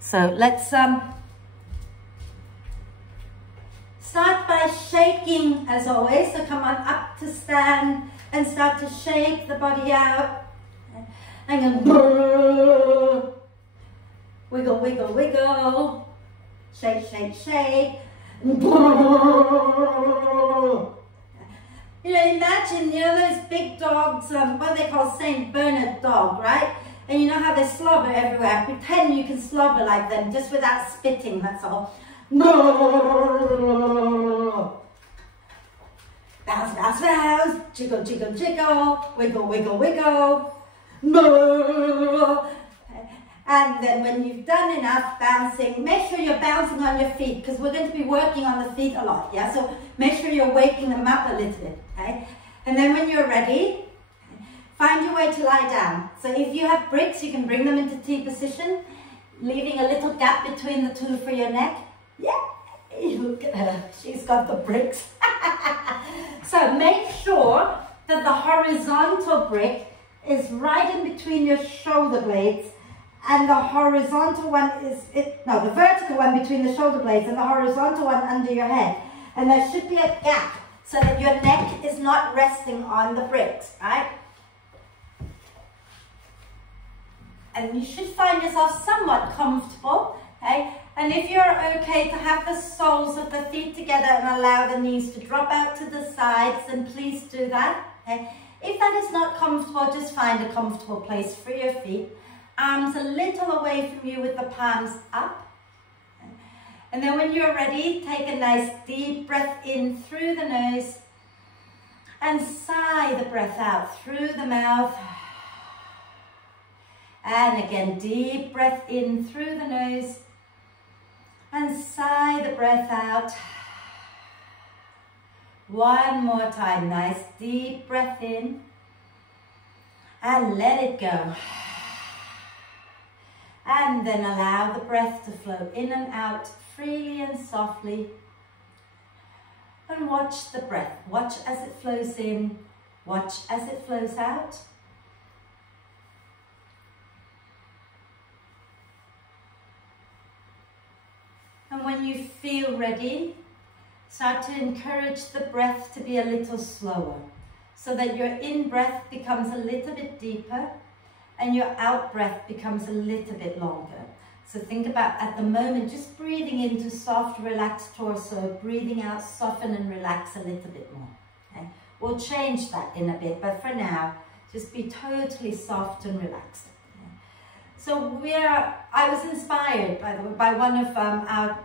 So let's start by shaking as always. So come on up to stand and start to shake the body out. And go wiggle, wiggle, wiggle. Shake, shake, shake. You know, imagine, you know, those big dogs, what they call Saint Bernard dog, right? And you know how they slobber everywhere. Pretend you can slobber like them, just without spitting, that's all. Bounce, bounce, bounce. Jiggle, jiggle, jiggle. Wiggle, wiggle, wiggle. And then when you've done enough bouncing, make sure you're bouncing on your feet, because we're going to be working on the feet a lot, yeah? So make sure you're waking them up a little bit, okay? And then when you're ready, find your way to lie down. So if you have bricks, you can bring them into T position, leaving a little gap between the two for your neck. Yeah, look at her, she's got the bricks. So make sure that the horizontal brick is right in between your shoulder blades, and the horizontal one is, the vertical one between the shoulder blades and the horizontal one under your head. And there should be a gap so that your neck is not resting on the bricks, right? And you should find yourself somewhat comfortable, okay? And if you're okay to have the soles of the feet together and allow the knees to drop out to the sides, then please do that, okay? If that is not comfortable, just find a comfortable place for your feet. Arms a little away from you with the palms up. And then when you're ready, take a nice deep breath in through the nose and sigh the breath out through the mouth. And again, deep breath in through the nose and sigh the breath out. One more time, nice deep breath in and let it go. And then allow the breath to flow in and out freely and softly. And watch the breath. Watch as it flows in. Watch as it flows out. And when you feel ready, start to encourage the breath to be a little slower, so that your in-breath becomes a little bit deeper and your out-breath becomes a little bit longer. So think about, at the moment, just breathing into soft, relaxed torso, breathing out, soften and relax a little bit more. Okay? We'll change that in a bit, but for now, just be totally soft and relaxed. Okay? So I was inspired, by the way, by one of our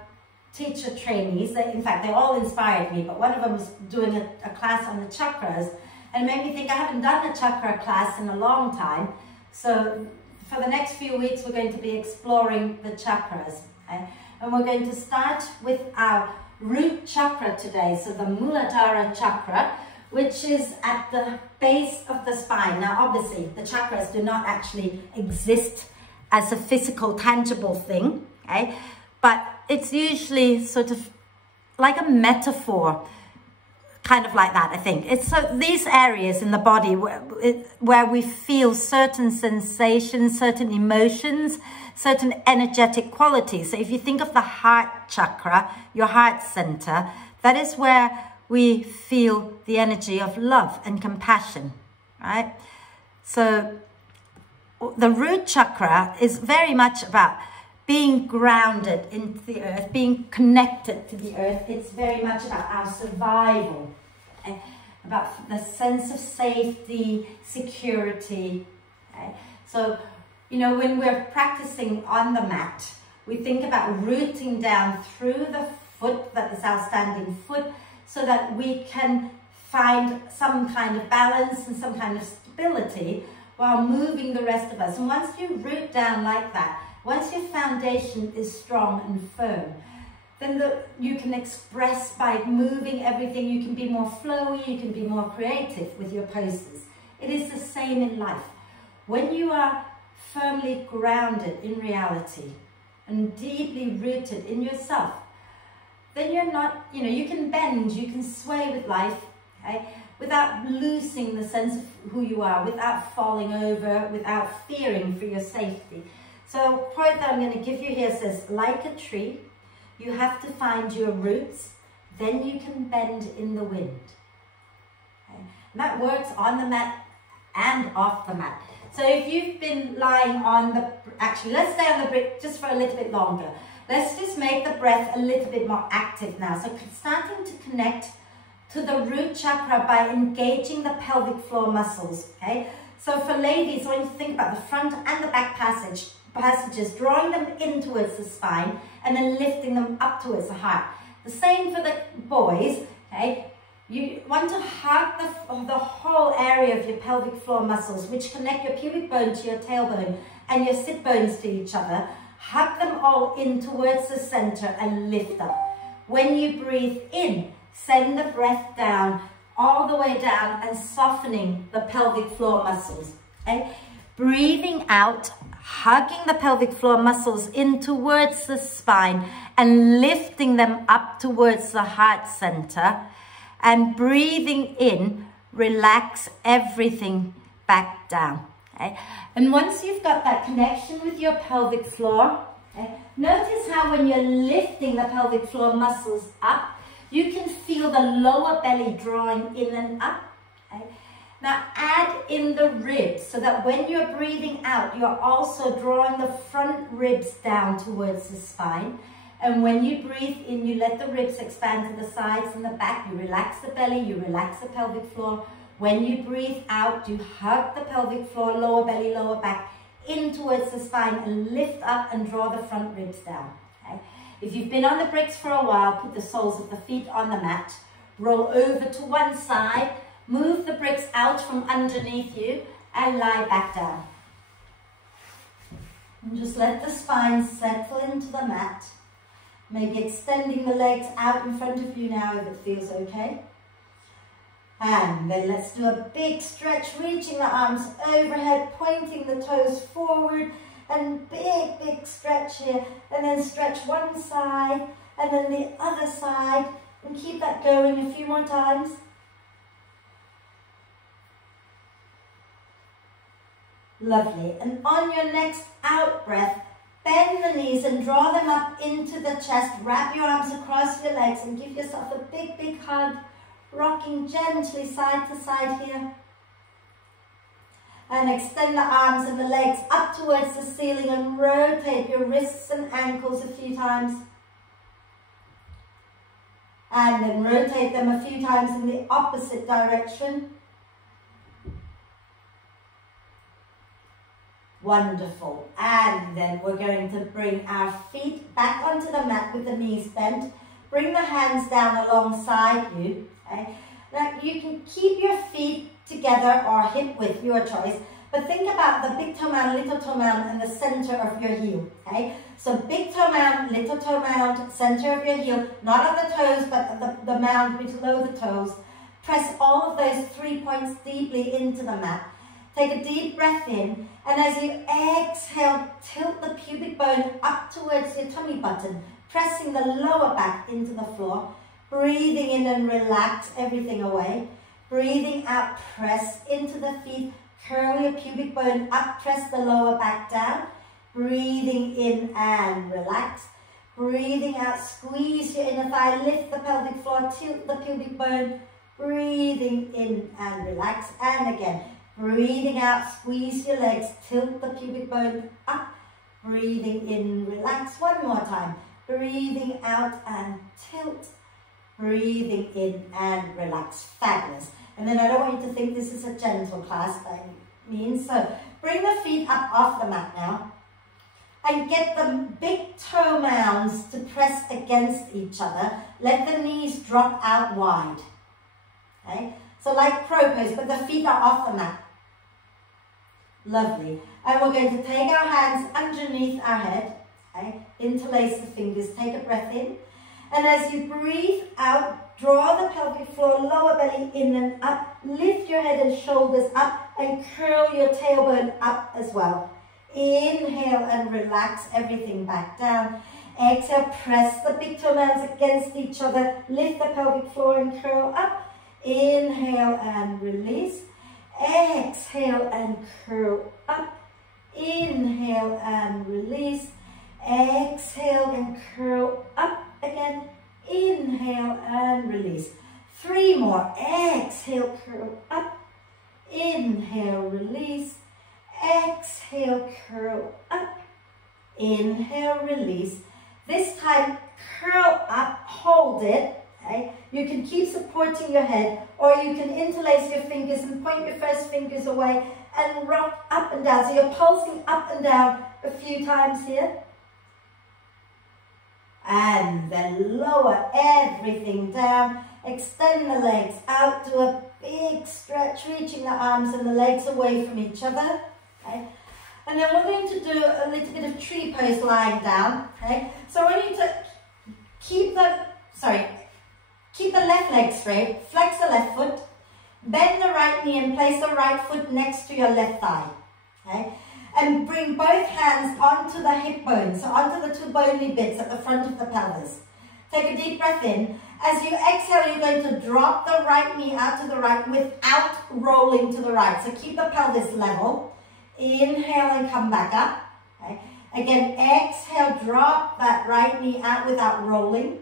teacher trainees. In fact, they all inspired me, but one of them was doing a class on the chakras, and it made me think, I haven't done a chakra class in a long time. So for the next few weeks, we're going to be exploring the chakras. Okay? And we're going to start with our root chakra today. So the Muladhara chakra, which is at the base of the spine. Now, obviously, the chakras do not actually exist as a physical, tangible thing. Okay? But it's usually sort of like a metaphor, kind of like that, I think. It's so these areas in the body where we feel certain sensations, certain emotions, certain energetic qualities. So if you think of the heart chakra, your heart center, that is where we feel the energy of love and compassion, right? So the root chakra is very much about being grounded into the earth, being connected to the earth. It's very much about our survival, okay? About the sense of safety, security. Okay? So, you know, when we're practicing on the mat, we think about rooting down through the foot, that is our standing foot, so that we can find some kind of balance and some kind of stability while moving the rest of us. And once you root down like that, once your foundation is strong and firm, then you can express by moving everything. You can be more flowy, you can be more creative with your poses. It is the same in life. When you are firmly grounded in reality and deeply rooted in yourself, then you're not, you know, you can bend, you can sway with life, okay, without losing the sense of who you are, without falling over, without fearing for your safety. So quote that I'm going to give you here says, like a tree, you have to find your roots, then you can bend in the wind. Okay? And that works on the mat and off the mat. So if you've been lying on the, actually let's stay on the brick just for a little bit longer. Let's just make the breath a little bit more active now. So starting to connect to the root chakra by engaging the pelvic floor muscles, okay? So for ladies, when you think about the front and the back passages, drawing them in towards the spine and then lifting them up towards the heart. The same for the boys, okay? You want to hug the whole area of your pelvic floor muscles, which connect your pubic bone to your tailbone and your sit bones to each other. Hug them all in towards the center and lift up. When you breathe in, send the breath down, all the way down and softening the pelvic floor muscles. Okay? Breathing out, hugging the pelvic floor muscles in towards the spine and lifting them up towards the heart center. And breathing in, relax everything back down. Okay? And once you've got that connection with your pelvic floor, okay, notice how when you're lifting the pelvic floor muscles up, you can feel the lower belly drawing in and up. Okay? Now add in the ribs so that when you're breathing out, you're also drawing the front ribs down towards the spine. And when you breathe in, you let the ribs expand to the sides and the back. You relax the belly, you relax the pelvic floor. When you breathe out, you hug the pelvic floor, lower belly, lower back, in towards the spine and lift up and draw the front ribs down. Okay? If you've been on the bricks for a while, put the soles of the feet on the mat, roll over to one side, move the bricks out from underneath you and lie back down. And just let the spine settle into the mat. Maybe extending the legs out in front of you now if it feels okay. And then let's do a big stretch, reaching the arms overhead, pointing the toes forward, and big stretch here. And then stretch one side, and then the other side, and keep that going a few more times. Lovely. And on your next out breath, bend the knees and draw them up into the chest. Wrap your arms across your legs and give yourself a big hug, rocking gently side to side here. And extend the arms and the legs up towards the ceiling and rotate your wrists and ankles a few times. And then rotate them a few times in the opposite direction. Wonderful. And then we're going to bring our feet back onto the mat with the knees bent. Bring the hands down alongside you. Okay? Now you can keep your feet together or hip width, your choice. But think about the big toe mound, little toe mound, and the center of your heel. Okay? So big toe mound, little toe mound, center of your heel, not on the toes, but the mound below the toes. Press all of those 3 points deeply into the mat. Take a deep breath in, and as you exhale, tilt the pubic bone up towards your tummy button, pressing the lower back into the floor. Breathing in and relax everything away. Breathing out, press into the feet, curl your pubic bone up, press the lower back down. Breathing in and relax. Breathing out, squeeze your inner thigh, lift the pelvic floor, tilt the pubic bone. Breathing in and relax. And again. Breathing out, squeeze your legs, tilt the pubic bone up. Breathing in, relax. One more time. Breathing out and tilt. Breathing in and relax. Fabulous. And then I don't want you to think this is a gentle class by any means. So bring the feet up off the mat now. And get the big toe mounds to press against each other. Let the knees drop out wide. Okay? So like crow pose, but the feet are off the mat. Lovely. And we're going to take our hands underneath our head. Okay? Interlace the fingers. Take a breath in. And as you breathe out, draw the pelvic floor, lower belly in and up. Lift your head and shoulders up and curl your tailbone up as well. Inhale and relax everything back down. Exhale, press the big toe mounds against each other. Lift the pelvic floor and curl up. Inhale and release. Exhale and curl up. Inhale and release. Exhale and curl up again. Inhale and release. 3 more. Exhale, curl up. Inhale, release. Exhale, curl up. Inhale, release. This time, curl up, hold it. Okay? You can keep supporting your head, or you can interlace your fingers and point your first fingers away and rock up and down. So you're pulsing up and down a few times here. And then lower everything down. Extend the legs out, do a big stretch, reaching the arms and the legs away from each other. Okay? And then we're going to do a little bit of tree pose lying down. Okay? So we need to keep the left leg straight, flex the left foot, bend the right knee and place the right foot next to your left thigh. Okay? And bring both hands onto the hip bones, so onto the 2 bony bits at the front of the pelvis. Take a deep breath in. As you exhale, you're going to drop the right knee out to the right without rolling to the right. So keep the pelvis level. Inhale and come back up. Okay. Again, exhale, drop that right knee out without rolling.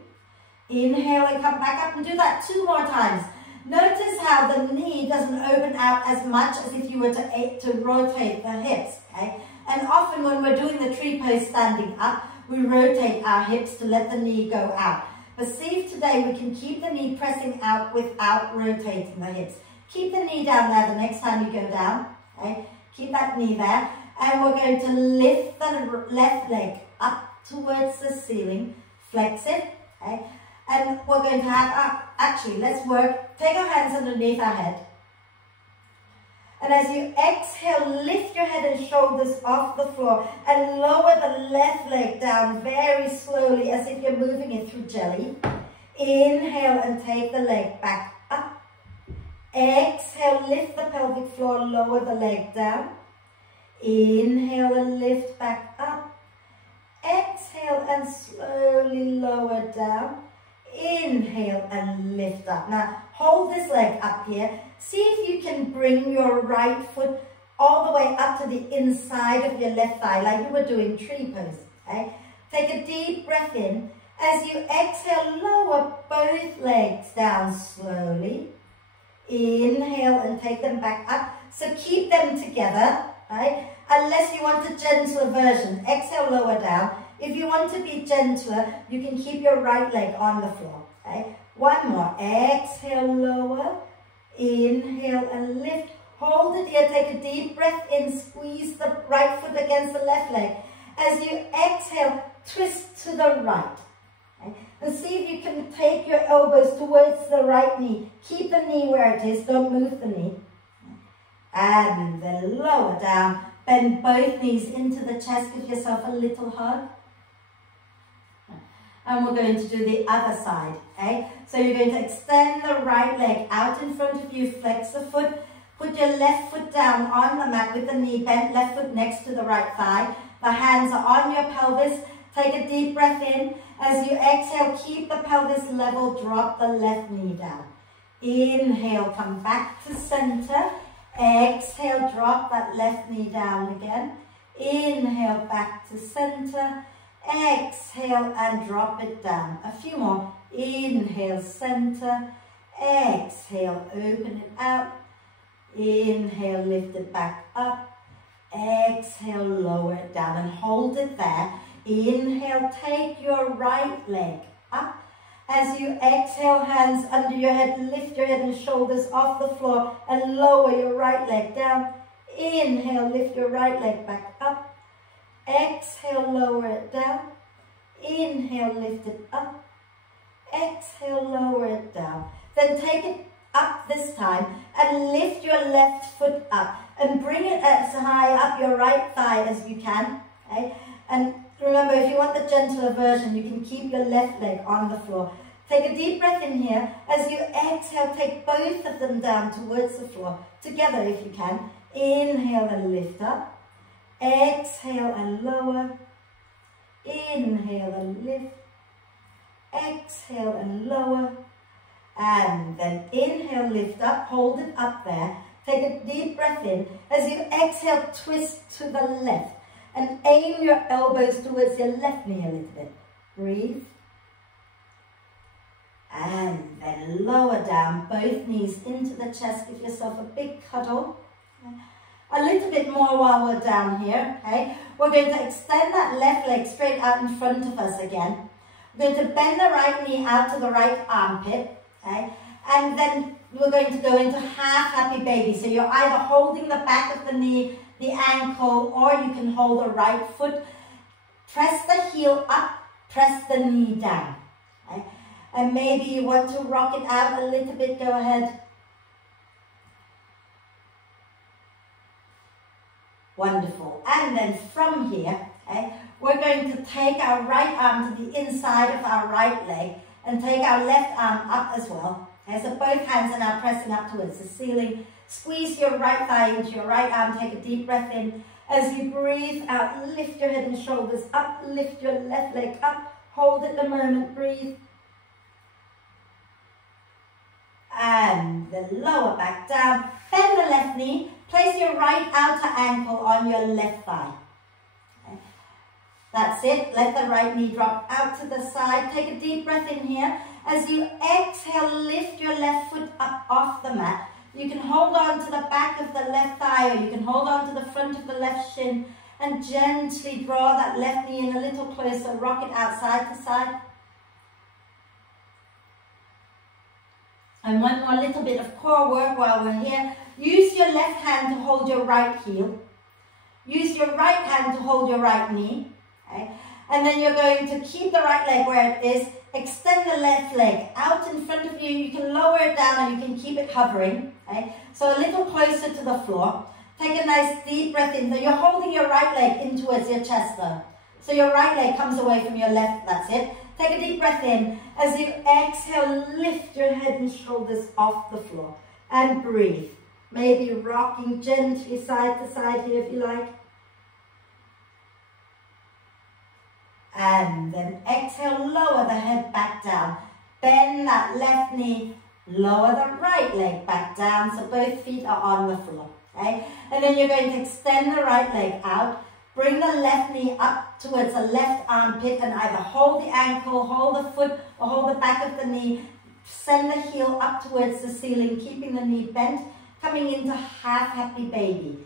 Inhale and come back up, and do that 2 more times. Notice how the knee doesn't open out as much as if you were to rotate the hips. Okay? And often when we're doing the tree pose standing up, we rotate our hips to let the knee go out. But see if today we can keep the knee pressing out without rotating the hips. Keep the knee down there the next time you go down. Okay? Keep that knee there. And we're going to lift the left leg up towards the ceiling. Flex it. Okay? And we're going to have, actually, let's work. Take our hands underneath our head. And as you exhale, lift your head and shoulders off the floor and lower the left leg down very slowly as if you're moving it through jelly. Inhale and take the leg back up. Exhale, lift the pelvic floor, lower the leg down. Inhale and lift back up. Exhale and slowly lower down. Inhale and lift up. Now, hold this leg up here. See if you can bring your right foot all the way up to the inside of your left thigh, like you were doing tree pose. Okay? Take a deep breath in. As you exhale, lower both legs down slowly. Inhale and take them back up. So keep them together, right? Unless you want a gentler version. Exhale, lower down. If you want to be gentler, you can keep your right leg on the floor. Okay? 1 more. Exhale, lower. Inhale and lift. Hold it here. Take a deep breath in. Squeeze the right foot against the left leg. As you exhale, twist to the right. Okay? And see if you can take your elbows towards the right knee. Keep the knee where it is. Don't move the knee. And then lower down. Bend both knees into the chest. Give yourself a little hug. And we're going to do the other side, okay? So you're going to extend the right leg out in front of you, flex the foot, put your left foot down on the mat with the knee bent, left foot next to the right thigh. The hands are on your pelvis. Take a deep breath in. As you exhale, keep the pelvis level, drop the left knee down. Inhale, come back to center. Exhale, drop that left knee down again. Inhale, back to center. Exhale and drop it down. A few more. Inhale, center. Exhale, open it out. Inhale, lift it back up. Exhale, lower it down and hold it there. Inhale, take your right leg up. As you exhale, hands under your head, lift your head and shoulders off the floor and lower your right leg down. Inhale, lift your right leg back up. Exhale, lower it down. Inhale, lift it up. Exhale, lower it down. Then take it up this time and lift your left foot up and bring it as high up your right thigh as you can. Okay? And remember, if you want the gentler version, you can keep your left leg on the floor. Take a deep breath in here. As you exhale, take both of them down towards the floor, together if you can. Inhale and lift up. Exhale and lower. Inhale and lift. Exhale and lower. And then inhale, lift up, hold it up there. Take a deep breath in. As you exhale, twist to the left and aim your elbows towards your left knee a little bit. Breathe. And then lower down both knees into the chest. Give yourself a big cuddle. A little bit more while we're down here, okay? We're going to extend that left leg straight out in front of us again. We're going to bend the right knee out to the right armpit, okay? And then we're going to go into half happy baby. So you're either holding the back of the knee, the ankle, or you can hold the right foot. Press the heel up, press the knee down, okay? And maybe you want to rock it out a little bit, go ahead. Wonderful. And then from here, okay, we're going to take our right arm to the inside of our right leg and take our left arm up as well. Okay, so both hands are now pressing up towards the ceiling. Squeeze your right thigh into your right arm. Take a deep breath in. As you breathe out, lift your head and shoulders up. Lift your left leg up. Hold it a moment. Breathe. And then lower back down. Bend the left knee. Place your right outer ankle on your left thigh. Okay. That's it. Let the right knee drop out to the side. Take a deep breath in here. As you exhale, lift your left foot up off the mat. You can hold on to the back of the left thigh, or you can hold on to the front of the left shin and gently draw that left knee in a little closer. Rock it out side to side. And one more little bit of core work while we're here. Use your left hand to hold your right heel. Use your right hand to hold your right knee. Okay? And then you're going to keep the right leg where it is. Extend the left leg out in front of you. You can lower it down or you can keep it hovering. Okay? So a little closer to the floor. Take a nice deep breath in. So you're holding your right leg in towards your chest though. So your right leg comes away from your left. That's it. Take a deep breath in. As you exhale, lift your head and shoulders off the floor. And breathe. Maybe rocking gently side to side here if you like. And then exhale, lower the head back down. Bend that left knee. Lower the right leg back down so both feet are on the floor. Okay? And then you're going to extend the right leg out. Bring the left knee up towards the left armpit and either hold the ankle, hold the foot, or hold the back of the knee. Send the heel up towards the ceiling, keeping the knee bent, coming into half happy baby.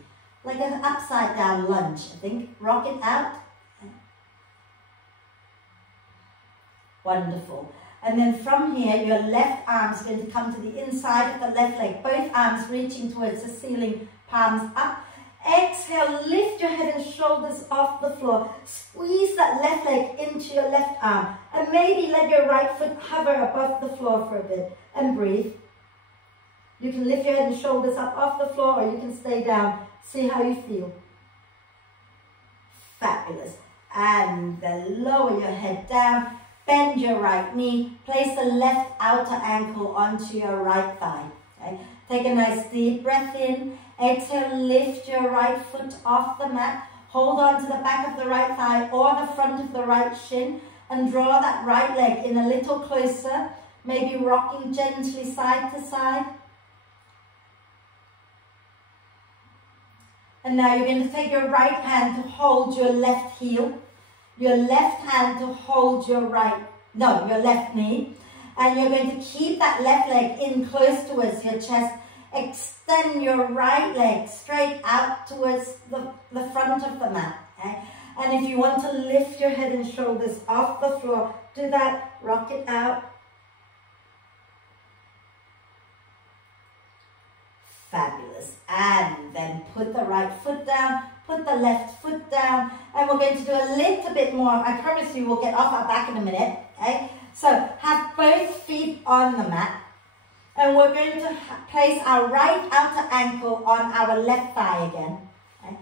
Like an upside down lunge, I think. Rock it out. Wonderful. And then from here, your left arm is going to come to the inside of the left leg. Both arms reaching towards the ceiling, palms up. Exhale, lift your head and shoulders off the floor. Squeeze that left leg into your left arm. And maybe let your right foot hover above the floor for a bit. And breathe. You can lift your head and shoulders up off the floor or you can stay down. See how you feel. Fabulous. And then lower your head down. Bend your right knee. Place the left outer ankle onto your right thigh. Okay? Take a nice deep breath in. Exhale, lift your right foot off the mat. Hold on to the back of the right thigh or the front of the right shin and draw that right leg in a little closer. Maybe rocking gently side to side. And now you're going to take your right hand to hold your left heel. Your left hand to hold your your left knee. And you're going to keep that left leg in close towards your chest. Extend your right leg straight out towards the front of the mat. Okay? And if you want to lift your head and shoulders off the floor, do that. Rock it out. Fabulous. And then put the right foot down. Put the left foot down. And we're going to do a little bit more. I promise you we'll get off our back in a minute. Okay? So have both feet on the mat. And we're going to place our right outer ankle on our left thigh again. Okay?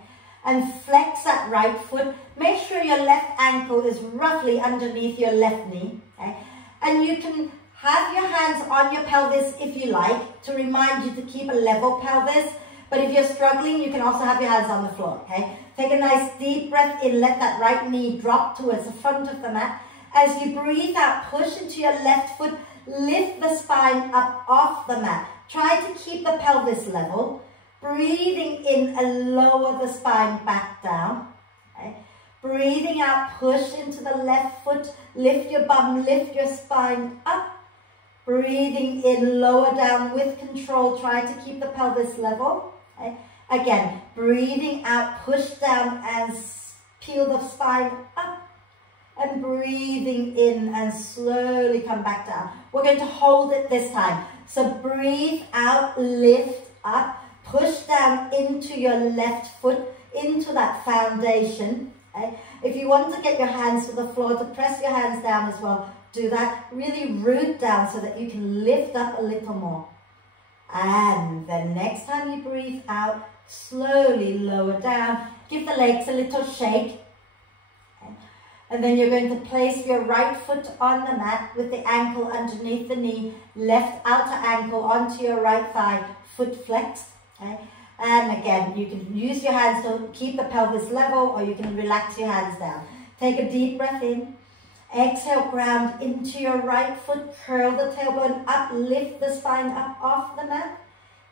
And flex that right foot. Make sure your left ankle is roughly underneath your left knee. Okay? And you can have your hands on your pelvis if you like, to remind you to keep a level pelvis. But if you're struggling, you can also have your hands on the floor. Okay? Take a nice deep breath in. Let that right knee drop towards the front of the mat. As you breathe out, push into your left foot. Lift the spine up off the mat. Try to keep the pelvis level. Breathing in and lower the spine back down. Okay. Breathing out, push into the left foot, lift your bum, lift your spine up. Breathing in, lower down with control, try to keep the pelvis level. Okay. Again, breathing out, push down and peel the spine up. And breathing in and slowly come back down. We're going to hold it this time. So breathe out, lift up, push down into your left foot, into that foundation. Okay. If you want to get your hands to the floor, to press your hands down as well, do that. Really root down so that you can lift up a little more. And then next time you breathe out, slowly lower down. Give the legs a little shake. Okay. And then you're going to place your right foot on the mat with the ankle underneath the knee, left outer ankle onto your right thigh, foot flexed. Okay. And again, you can use your hands to keep the pelvis level, or you can relax your hands down. Take a deep breath in. Exhale, ground into your right foot, curl the tailbone up, lift the spine up off the mat.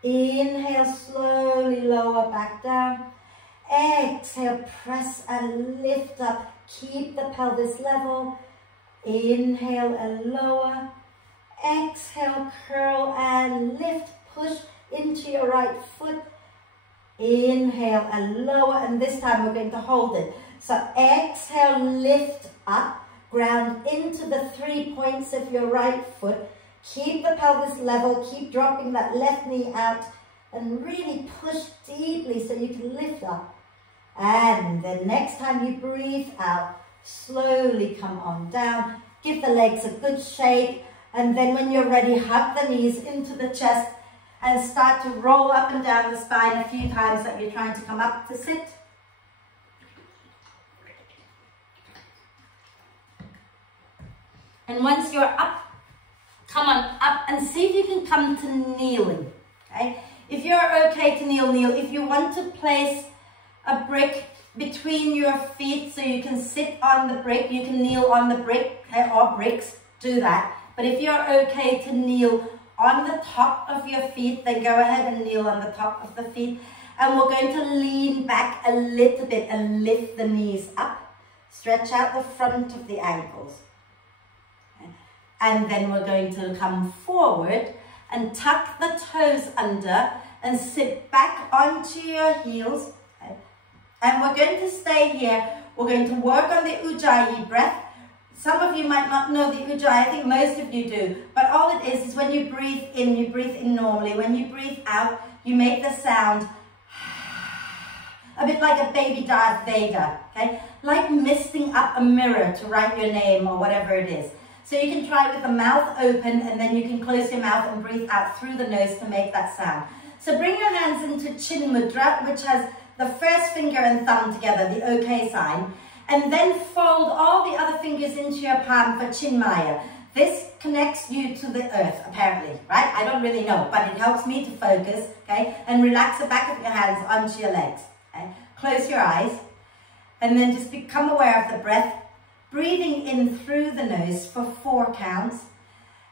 Inhale, slowly lower back down. Exhale, press and lift up, keep the pelvis level. Inhale and lower. Exhale, curl and lift, push into your right foot. Inhale and lower, and this time we're going to hold it. So exhale, lift up. Ground into the 3 points of your right foot. Keep the pelvis level. Keep dropping that left knee out. And really push deeply so you can lift up. And the next time you breathe out, slowly come on down. Give the legs a good shake. And then when you're ready, hug the knees into the chest. And start to roll up and down the spine a few times that you're trying to come up to sit. And once you're up, come on up and see if you can come to kneeling. Okay? If you're okay to kneel, kneel. If you want to place a brick between your feet so you can sit on the brick, you can kneel on the brick, okay, or bricks, do that. But if you're okay to kneel on the top of your feet, then go ahead and kneel on the top of the feet. And we're going to lean back a little bit and lift the knees up. Stretch out the front of the ankles. And then we're going to come forward and tuck the toes under and sit back onto your heels. Okay. And we're going to stay here. We're going to work on the Ujjayi breath. Some of you might not know the Ujjayi. I think most of you do. But all it is when you breathe in normally. When you breathe out, you make the sound a bit like a baby Darth Vader. Okay? Like misting up a mirror to write your name or whatever it is. So you can try with the mouth open, and then you can close your mouth and breathe out through the nose to make that sound. So bring your hands into Chin Mudra, which has the first finger and thumb together, the OK sign. And then fold all the other fingers into your palm for Chinmaya. This connects you to the earth, apparently, right? I don't really know, but it helps me to focus, okay? And relax the back of your hands onto your legs, okay? Close your eyes, and then just become aware of the breath. Breathing in through the nose for 4 counts,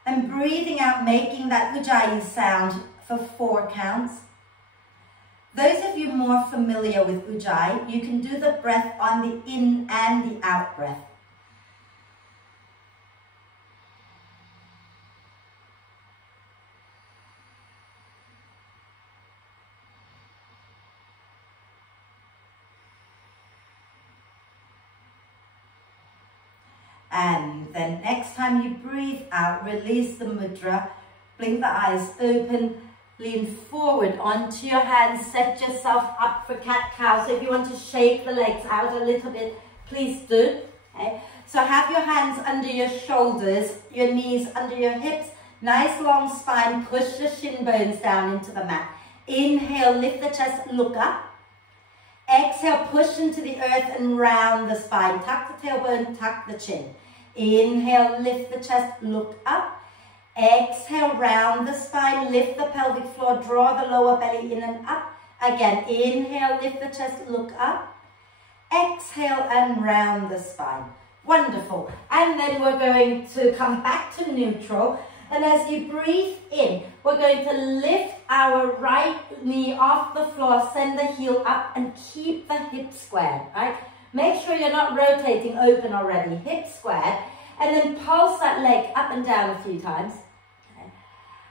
and breathing out, making that Ujjayi sound for 4 counts. Those of you more familiar with Ujjayi, you can do the breath on the in and the out breath. And then next time you breathe out, release the mudra, blink the eyes open, lean forward onto your hands, set yourself up for cat-cow. So if you want to shake the legs out a little bit, please do. Okay? So have your hands under your shoulders, your knees under your hips, nice long spine, push the shin bones down into the mat. Inhale, lift the chest, look up. Exhale, push into the earth and round the spine. Tuck the tailbone, tuck the chin. Inhale, lift the chest, look up. Exhale, round the spine, lift the pelvic floor, draw the lower belly in and up. Again, inhale, lift the chest, look up. Exhale and round the spine. Wonderful. And then we're going to come back to neutral. And as you breathe in, we're going to lift our right knee off the floor, send the heel up and keep the hip squared, right? Make sure you're not rotating open already, hip squared. And then pulse that leg up and down a few times. Okay.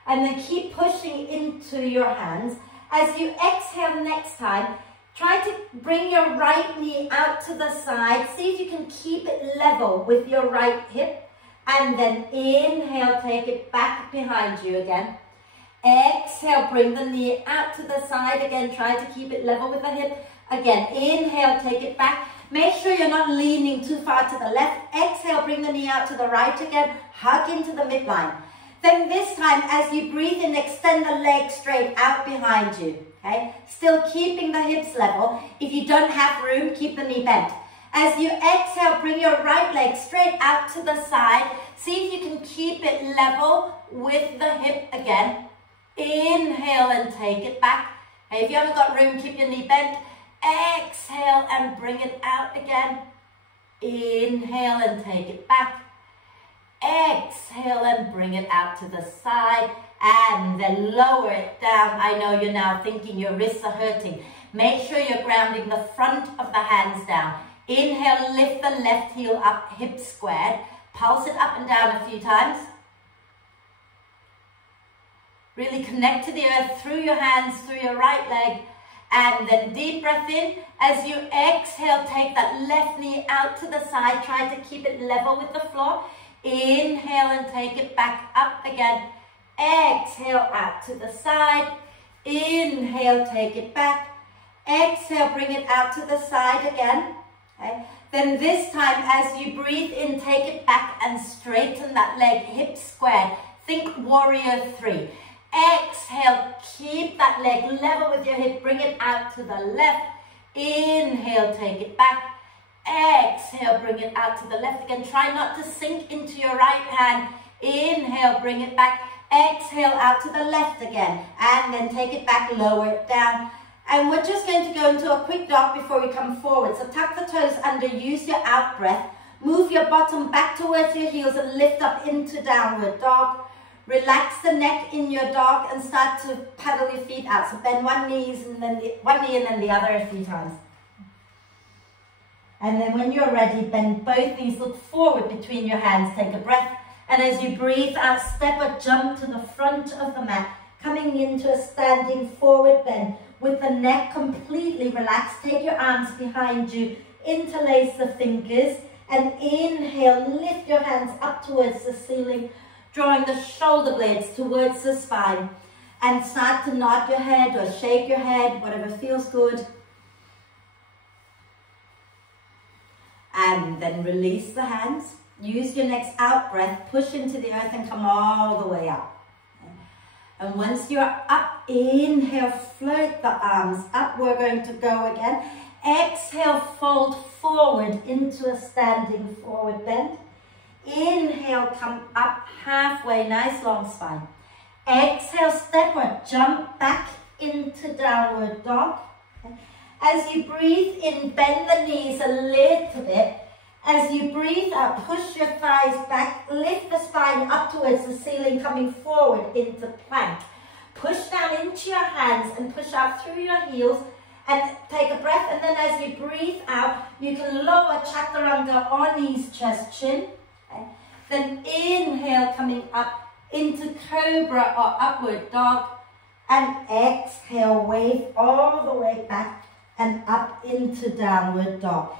And then keep pushing into your hands. As you exhale next time, try to bring your right knee out to the side. See if you can keep it level with your right hip. And then inhale, take it back behind you again. Exhale, bring the knee out to the side again. Try to keep it level with the hip. Again, inhale, take it back. Make sure you're not leaning too far to the left. Exhale, bring the knee out to the right again. Hug into the midline. Then this time, as you breathe in, extend the leg straight out behind you. Okay? Still keeping the hips level. If you don't have room, keep the knee bent. As you exhale, bring your right leg straight out to the side. See if you can keep it level with the hip again. Inhale and take it back. Okay, if you haven't got room, keep your knee bent. Exhale and bring it out again. Inhale and take it back. Exhale and bring it out to the side. And then lower it down. I know you're now thinking your wrists are hurting. Make sure you're grounding the front of the hands down. Inhale, lift the left heel up, hip squared. Pulse it up and down a few times. Really connect to the earth through your hands, through your right leg. And then deep breath in. As you exhale, take that left knee out to the side. Try to keep it level with the floor. Inhale and take it back up again. Exhale out to the side. Inhale, take it back. Exhale, bring it out to the side again. Okay. Then this time, as you breathe in, take it back and straighten that leg, hip squared. Think warrior 3. Exhale, keep that leg level with your hip, bring it out to the left. Inhale, take it back. Exhale, bring it out to the left again. Try not to sink into your right hand. Inhale, bring it back. Exhale, out to the left again. And then take it back, lower it down. And we're just going to go into a quick dog before we come forward. So tuck the toes under, use your out breath. Move your bottom back towards your heels and lift up into downward dog. Relax the neck in your dog and start to paddle your feet out. So bend one knee and then the other a few times. And then when you're ready, bend both knees, look forward between your hands, take a breath. And as you breathe out, step or jump to the front of the mat, coming into a standing forward bend with the neck completely relaxed. Take your arms behind you, interlace the fingers, and inhale, lift your hands up towards the ceiling, drawing the shoulder blades towards the spine. And start to nod your head or shake your head, whatever feels good. And then release the hands. Use your next out breath, push into the earth and come all the way up. And once you're up, inhale, float the arms up. We're going to go again. Exhale, fold forward into a standing forward bend. Inhale, come up halfway, nice long spine. Exhale, step or jump back into downward dog. As you breathe in, bend the knees a little bit. As you breathe out, push your thighs back, lift the spine up towards the ceiling, coming forward into plank. Push down into your hands and push out through your heels and take a breath. And then as you breathe out, you can lower chaturanga or knees, chest, chin. Okay. Then inhale, coming up into cobra or upward dog. And exhale, wave all the way back and up into downward dog.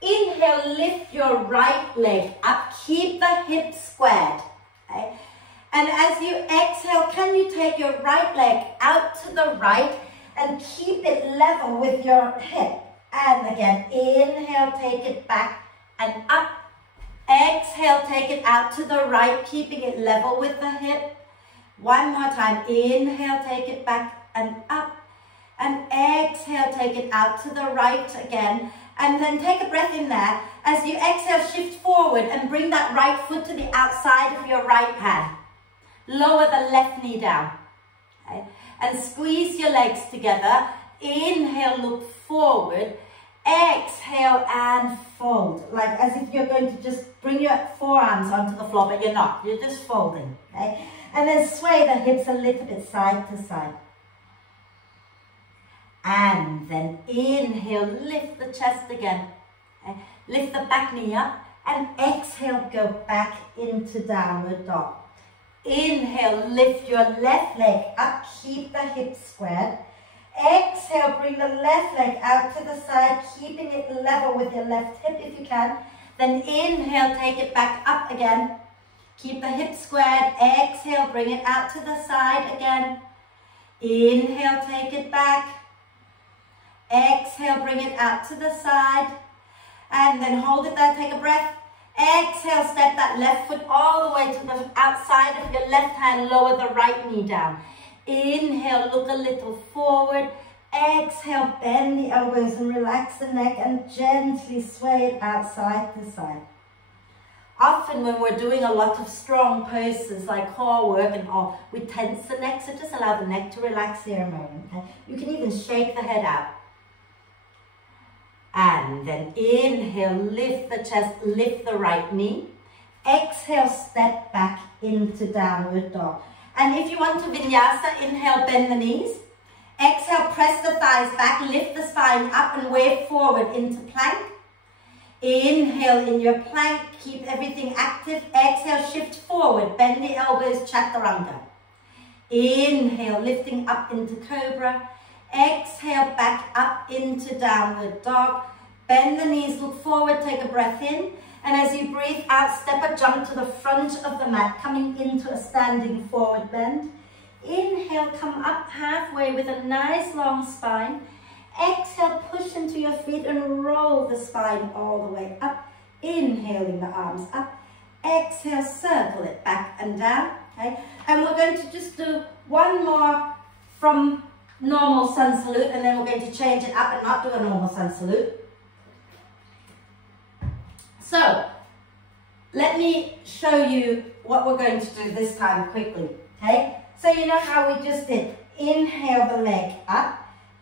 Inhale, lift your right leg up, keep the hips squared. Okay? And as you exhale, can you take your right leg out to the right and keep it level with your hip? And again, inhale, take it back and up. Exhale, take it out to the right, keeping it level with the hip. One more time, inhale, take it back and up. And exhale, take it out to the right again. And then take a breath in there. As you exhale, shift forward and bring that right foot to the outside of your right hand. Lower the left knee down. Okay? And squeeze your legs together. Inhale, look forward. Exhale and fold. Like as if you're going to just bring your forearms onto the floor, but you're not. You're just folding. Okay? And then sway the hips a little bit side to side. And then inhale, lift the chest again. Lift the back knee up and exhale, go back into downward dog. Inhale, lift your left leg up, keep the hips squared. Exhale, bring the left leg out to the side, keeping it level with your left hip if you can. Then inhale, take it back up again. Keep the hips squared. Exhale, bring it out to the side again. Inhale, take it back. Exhale, bring it out to the side. And then hold it there, take a breath. Exhale, step that left foot all the way to the outside of your left hand, lower the right knee down. Inhale, look a little forward. Exhale, bend the elbows and relax the neck and gently sway it out side to side. Often when we're doing a lot of strong poses like core work and all, we tense the neck, so just allow the neck to relax here a moment. Okay? You can even shake the head out. And then inhale, lift the chest, lift the right knee. Exhale, step back into downward dog. And if you want to vinyasa, inhale, bend the knees. Exhale, press the thighs back, lift the spine up and wave forward into plank. Inhale in your plank, keep everything active. Exhale, shift forward, bend the elbows, chaturanga. Inhale, lifting up into cobra. Exhale, back up into downward dog. Bend the knees, look forward, take a breath in. And as you breathe out, step a jump to the front of the mat, coming into a standing forward bend. Inhale, come up halfway with a nice long spine. Exhale, push into your feet and roll the spine all the way up. Inhaling the arms up. Exhale, circle it back and down. Okay? And we're going to just do one more from normal sun salute, and then we're going to change it up and not do a normal sun salute. So, let me show you what we're going to do this time quickly, okay? So you know how we just did. Inhale the leg up,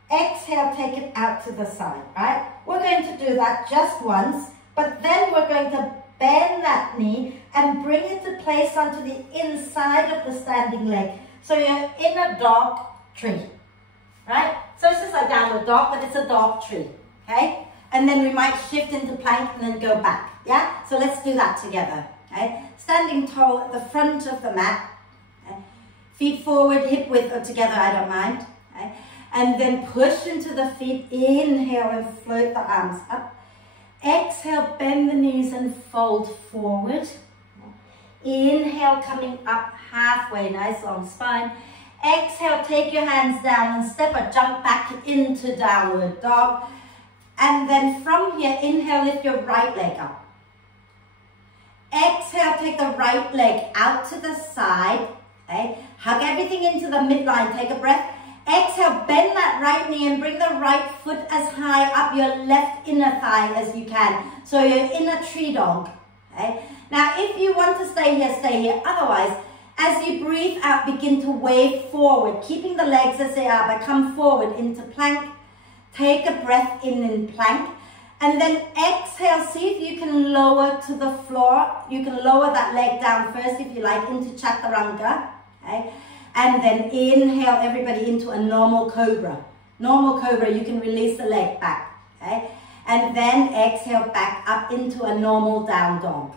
exhale, take it out to the side, right? We're going to do that just once, but then we're going to bend that knee and bring it to place onto the inside of the standing leg. So you're in a dog tree, right? So it's just like downward dog, but it's a dog tree, okay? And then we might shift into plank and then go back. Yeah, so let's do that together. Okay? Standing tall at the front of the mat. Okay? Feet forward, hip width or together, I don't mind. Okay? And then push into the feet. Inhale and float the arms up. Exhale, bend the knees and fold forward. Inhale, coming up halfway, nice long spine. Exhale, take your hands down and step or jump back into downward dog. And then from here, inhale, lift your right leg up. Exhale, take the right leg out to the side. Okay? Hug everything into the midline. Take a breath. Exhale, bend that right knee and bring the right foot as high up your left inner thigh as you can. So you're in a tree dog. Okay? Now, if you want to stay here, stay here. Otherwise, as you breathe out, begin to wave forward, keeping the legs as they are, but come forward into plank. Take a breath in plank. And then exhale, see if you can lower to the floor. You can lower that leg down first if you like, into chaturanga. Okay? And then inhale everybody into a normal cobra. Normal cobra, you can release the leg back. Okay? And then exhale back up into a normal down dog.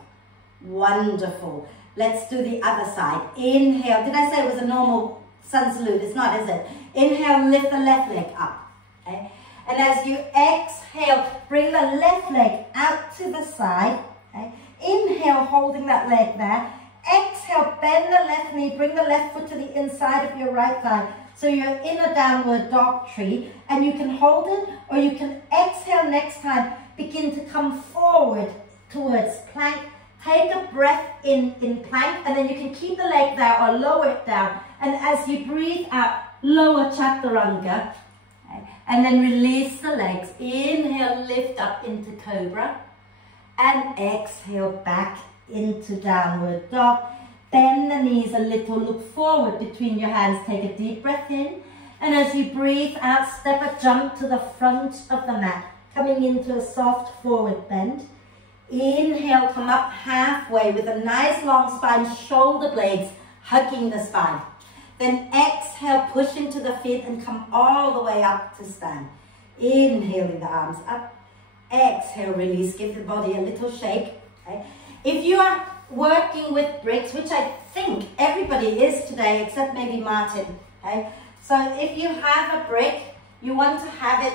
Wonderful. Let's do the other side. Inhale. Did I say it was a normal sun salute? It's not, is it? Inhale, lift the left leg up. Okay? And as you exhale, bring the left leg out to the side. Okay? Inhale, holding that leg there. Exhale, bend the left knee, bring the left foot to the inside of your right thigh. So you're in a downward dog tree, and you can hold it, or you can exhale next time. Begin to come forward towards plank. Take a breath in plank, and then you can keep the leg there or lower it down. And as you breathe out, lower chaturanga. And then release the legs. Inhale, lift up into cobra. And exhale back into downward dog. Bend the knees a little. Look forward between your hands. Take a deep breath in. And as you breathe out, step a jump to the front of the mat. Coming into a soft forward bend. Inhale, come up halfway with a nice long spine. Shoulder blades hugging the spine. Then exhale, push into the feet and come all the way up to stand. Inhaling the arms up. Exhale, release, give the body a little shake. Okay? If you are working with bricks, which I think everybody is today, except maybe Martin. Okay? So if you have a brick, you want to have it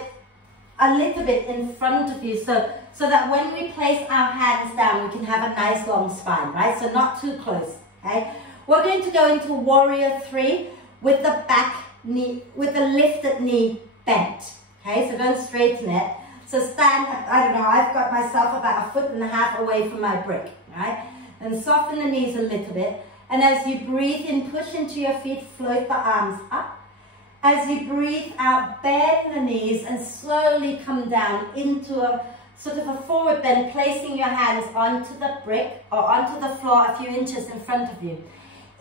a little bit in front of you so that when we place our hands down, we can have a nice long spine, right? So not too close, okay? We're going to go into Warrior 3 with the back knee, with the lifted knee bent, okay? So don't straighten it. So stand, I don't know, I've got myself about 1.5 feet away from my brick, right? And soften the knees a little bit. And as you breathe in, push into your feet, float the arms up. As you breathe out, bend the knees and slowly come down into a sort of a forward bend, placing your hands onto the brick or onto the floor a few inches in front of you.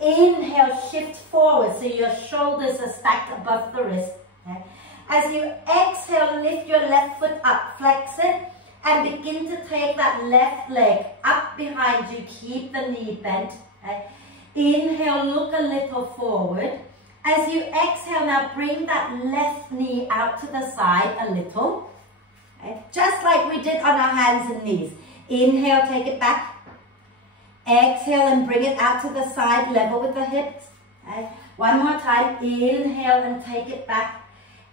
Inhale, shift forward so your shoulders are stacked above the wrist. Okay? As you exhale, lift your left foot up, flex it, and begin to take that left leg up behind you. Keep the knee bent. Okay? Inhale, look a little forward. As you exhale, now bring that left knee out to the side a little. Okay? Just like we did on our hands and knees. Inhale, take it back. Exhale and bring it out to the side, level with the hips. Okay? One more time. Inhale and take it back.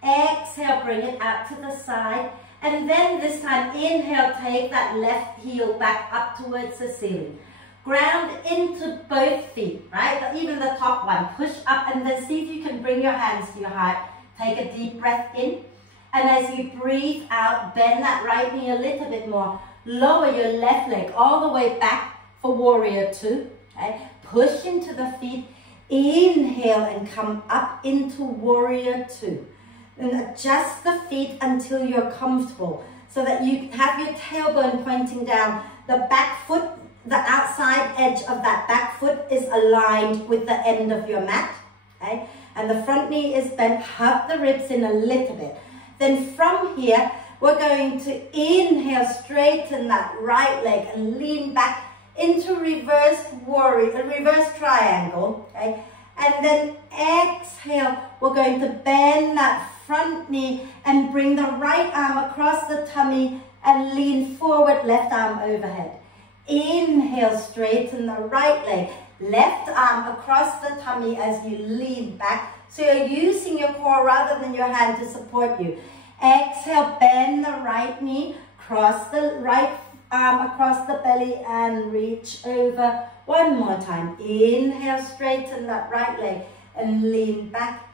Exhale, bring it out to the side. And then this time, inhale, take that left heel back up towards the ceiling. Ground into both feet, right? Even the top one. Push up and then see if you can bring your hands to your heart. Take a deep breath in. And as you breathe out, bend that right knee a little bit more. Lower your left leg all the way back for Warrior 2. Okay? Push into the feet. Inhale and come up into Warrior 2. And adjust the feet until you're comfortable so that you have your tailbone pointing down. The back foot, the outside edge of that back foot is aligned with the end of your mat. Okay? And the front knee is bent. Hug the ribs in a little bit. Then from here, we're going to inhale, straighten that right leg and lean back into reverse warrior, a reverse triangle. Okay? And then exhale, we're going to bend that front knee and bring the right arm across the tummy and lean forward, left arm overhead. Inhale, straighten the right leg, left arm across the tummy as you lean back. So you're using your core rather than your hand to support you. Exhale, bend the right knee, cross the right arm across the belly and reach over. One more time. Inhale, straighten that right leg and lean back.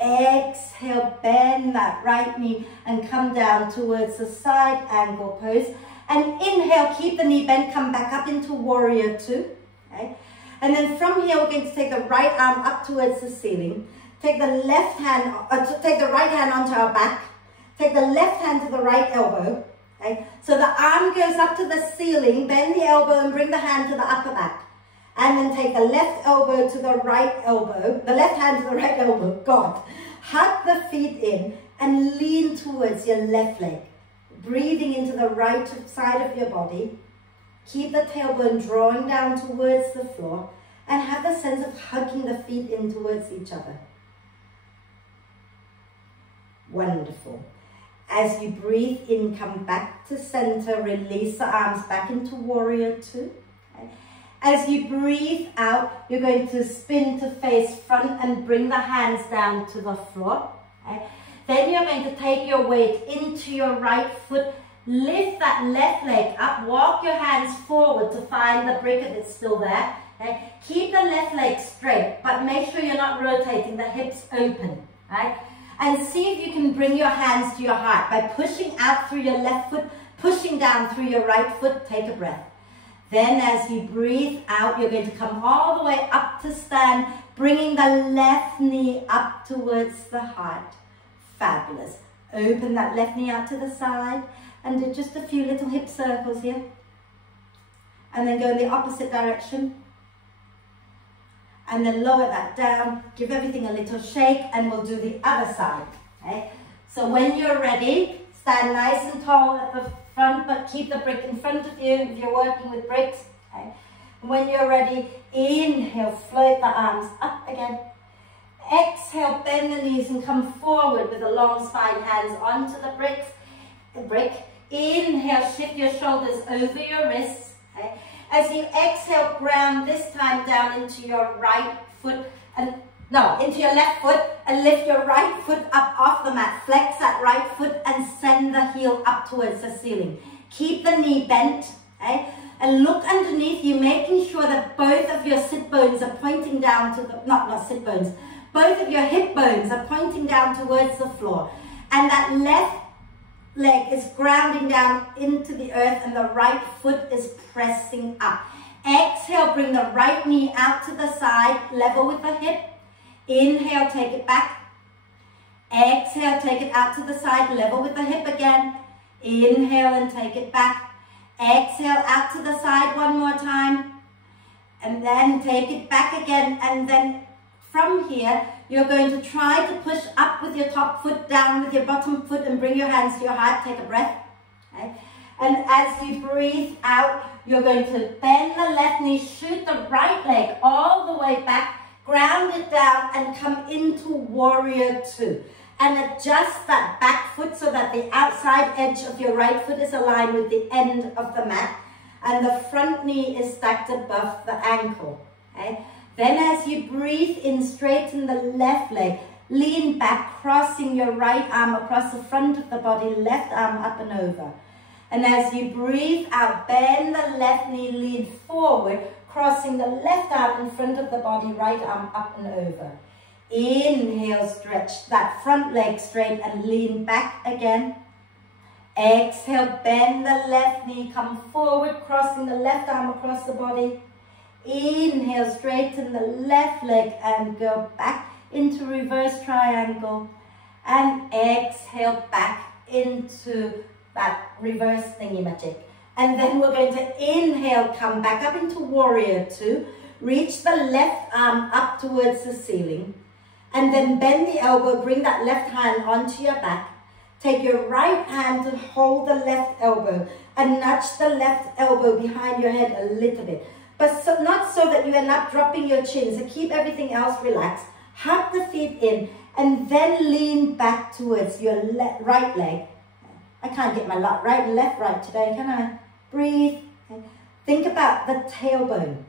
Exhale, bend that right knee and come down towards the side angle pose. And inhale, keep the knee bent, come back up into Warrior 2. Okay? And then from here, we're going to take the right arm up towards the ceiling. Take the left hand, take the right hand onto our back. Take the left hand to the right elbow. Okay? So the arm goes up to the ceiling, bend the elbow and bring the hand to the upper back. And then take the left elbow to the right elbow, the left hand to the right elbow, God. Hug the feet in and lean towards your left leg. Breathing into the right side of your body. Keep the tailbone drawing down towards the floor and have the sense of hugging the feet in towards each other. Wonderful. As you breathe in, come back to center, release the arms back into Warrior 2. Okay. As you breathe out, you're going to spin to face front and bring the hands down to the floor. Okay. Then you're going to take your weight into your right foot, lift that left leg up, walk your hands forward to find the brick if it's still there. Okay. Keep the left leg straight, but make sure you're not rotating, the hips open. Right? And see if you can bring your hands to your heart by pushing out through your left foot, pushing down through your right foot. Take a breath. Then as you breathe out, you're going to come all the way up to stand, bringing the left knee up towards the heart. Fabulous. Open that left knee out to the side and do just a few little hip circles here. And then go in the opposite direction. And then lower that down, give everything a little shake, and we'll do the other side. Okay? So when you're ready, stand nice and tall at the front, but keep the brick in front of you if you're working with bricks. Okay? When you're ready, inhale, float the arms up again. Exhale, bend the knees and come forward with the long spine, hands onto the brick. Inhale, shift your shoulders over your wrists. Okay? As you exhale, ground this time down into your right foot into your left foot, and lift your right foot up off the mat. Flex that right foot and send the heel up towards the ceiling. Keep the knee bent, okay? And look underneath you, making sure that both of your sit bones are pointing down to the, not sit bones, both of your hip bones are pointing down towards the floor. And that left leg is grounding down into the earth and the right foot is pressing up. Exhale, bring the right knee out to the side, level with the hip. Inhale, take it back. Exhale, take it out to the side, level with the hip again. Inhale and take it back. Exhale, out to the side one more time. And then take it back again. And then from here, you're going to try to push up with your top foot, down with your bottom foot, and bring your hands to your heart. Take a breath. Okay? And as you breathe out, you're going to bend the left knee, shoot the right leg all the way back, ground it down, and come into warrior two. And adjust that back foot so that the outside edge of your right foot is aligned with the end of the mat. And the front knee is stacked above the ankle. Okay? Then as you breathe in, straighten the left leg. Lean back, crossing your right arm across the front of the body, left arm up and over. And as you breathe out, bend the left knee, lean forward, crossing the left arm in front of the body, right arm up and over. Inhale, stretch that front leg straight and lean back again. Exhale, bend the left knee, come forward, crossing the left arm across the body. Inhale, straighten the left leg and go back into reverse triangle. And exhale, back into that reverse thingy magic. And then we're going to inhale, come back up into warrior two. Reach the left arm up towards the ceiling. And then bend the elbow, bring that left hand onto your back. Take your right hand to hold the left elbow and nudge the left elbow behind your head a little bit. But not so that you end up dropping your chin. So keep everything else relaxed. Hug the feet in and then lean back towards your right leg. I can't get my left right today, can I? Breathe. Okay. Think about the tailbone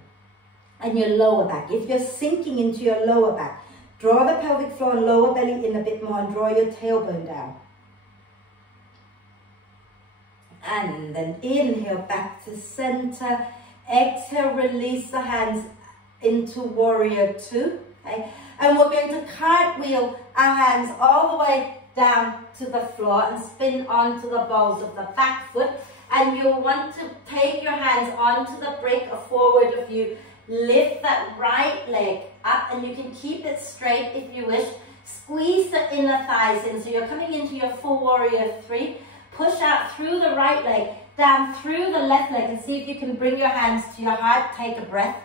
and your lower back. If you're sinking into your lower back, draw the pelvic floor and lower belly in a bit more and draw your tailbone down. And then inhale back to center. Exhale, release the hands into warrior two. Okay? And we're going to cartwheel our hands all the way down to the floor and spin onto the balls of the back foot. And you'll want to take your hands onto the brick or forward of you. Lift that right leg up and you can keep it straight if you wish. Squeeze the inner thighs in. So you're coming into your full warrior three. Push out through the right leg, down through the left leg, and see if you can bring your hands to your heart. Take a breath.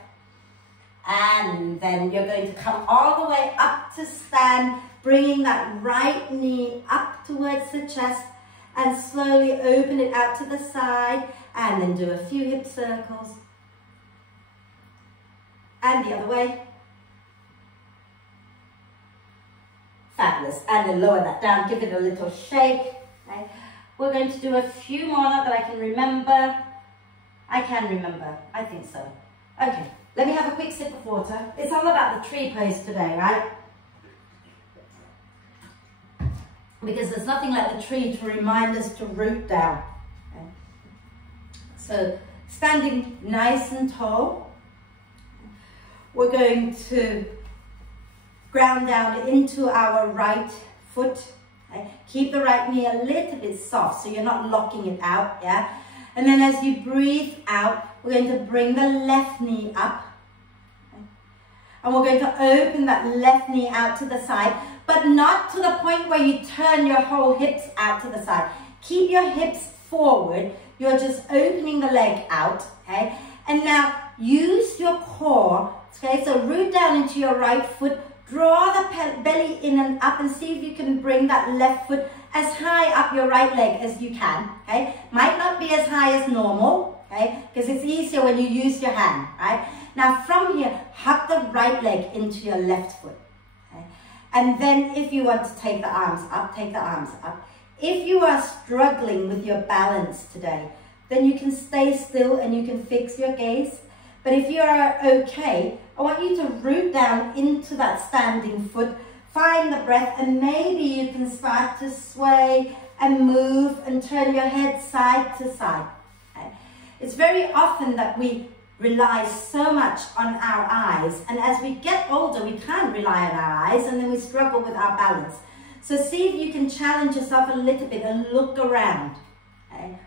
And then you're going to come all the way up to stand, bringing that right knee up towards the chest and slowly open it out to the side and then do a few hip circles. And the other way. Fabulous. And then lower that down, give it a little shake. Okay. We're going to do a few more that I can remember. I can remember, I think so. Okay, let me have a quick sip of water. It's all about the tree pose today, right? Because there's nothing like the tree to remind us to root down. Okay. So, standing nice and tall, we're going to ground down into our right foot. Okay. Keep the right knee a little bit soft so you're not locking it out, yeah? And then as you breathe out, we're going to bring the left knee up. Okay. And we're going to open that left knee out to the side, but not to the point where you turn your whole hips out to the side. Keep your hips forward. You're just opening the leg out, okay? And now use your core, okay? So root down into your right foot. Draw the belly in and up and see if you can bring that left foot as high up your right leg as you can, okay? Might not be as high as normal, okay? Because it's easier when you use your hand, right? Now from here, hug the right leg into your left foot, okay? And then if you want to take the arms up, take the arms up. If you are struggling with your balance today, then you can stay still and you can fix your gaze. But if you are okay, I want you to root down into that standing foot, find the breath, and maybe you can start to sway and move and turn your head side to side. Okay? It's very often that we rely so much on our eyes, and as we get older, we can't rely on our eyes, and then we struggle with our balance. So see if you can challenge yourself a little bit and look around. Okay?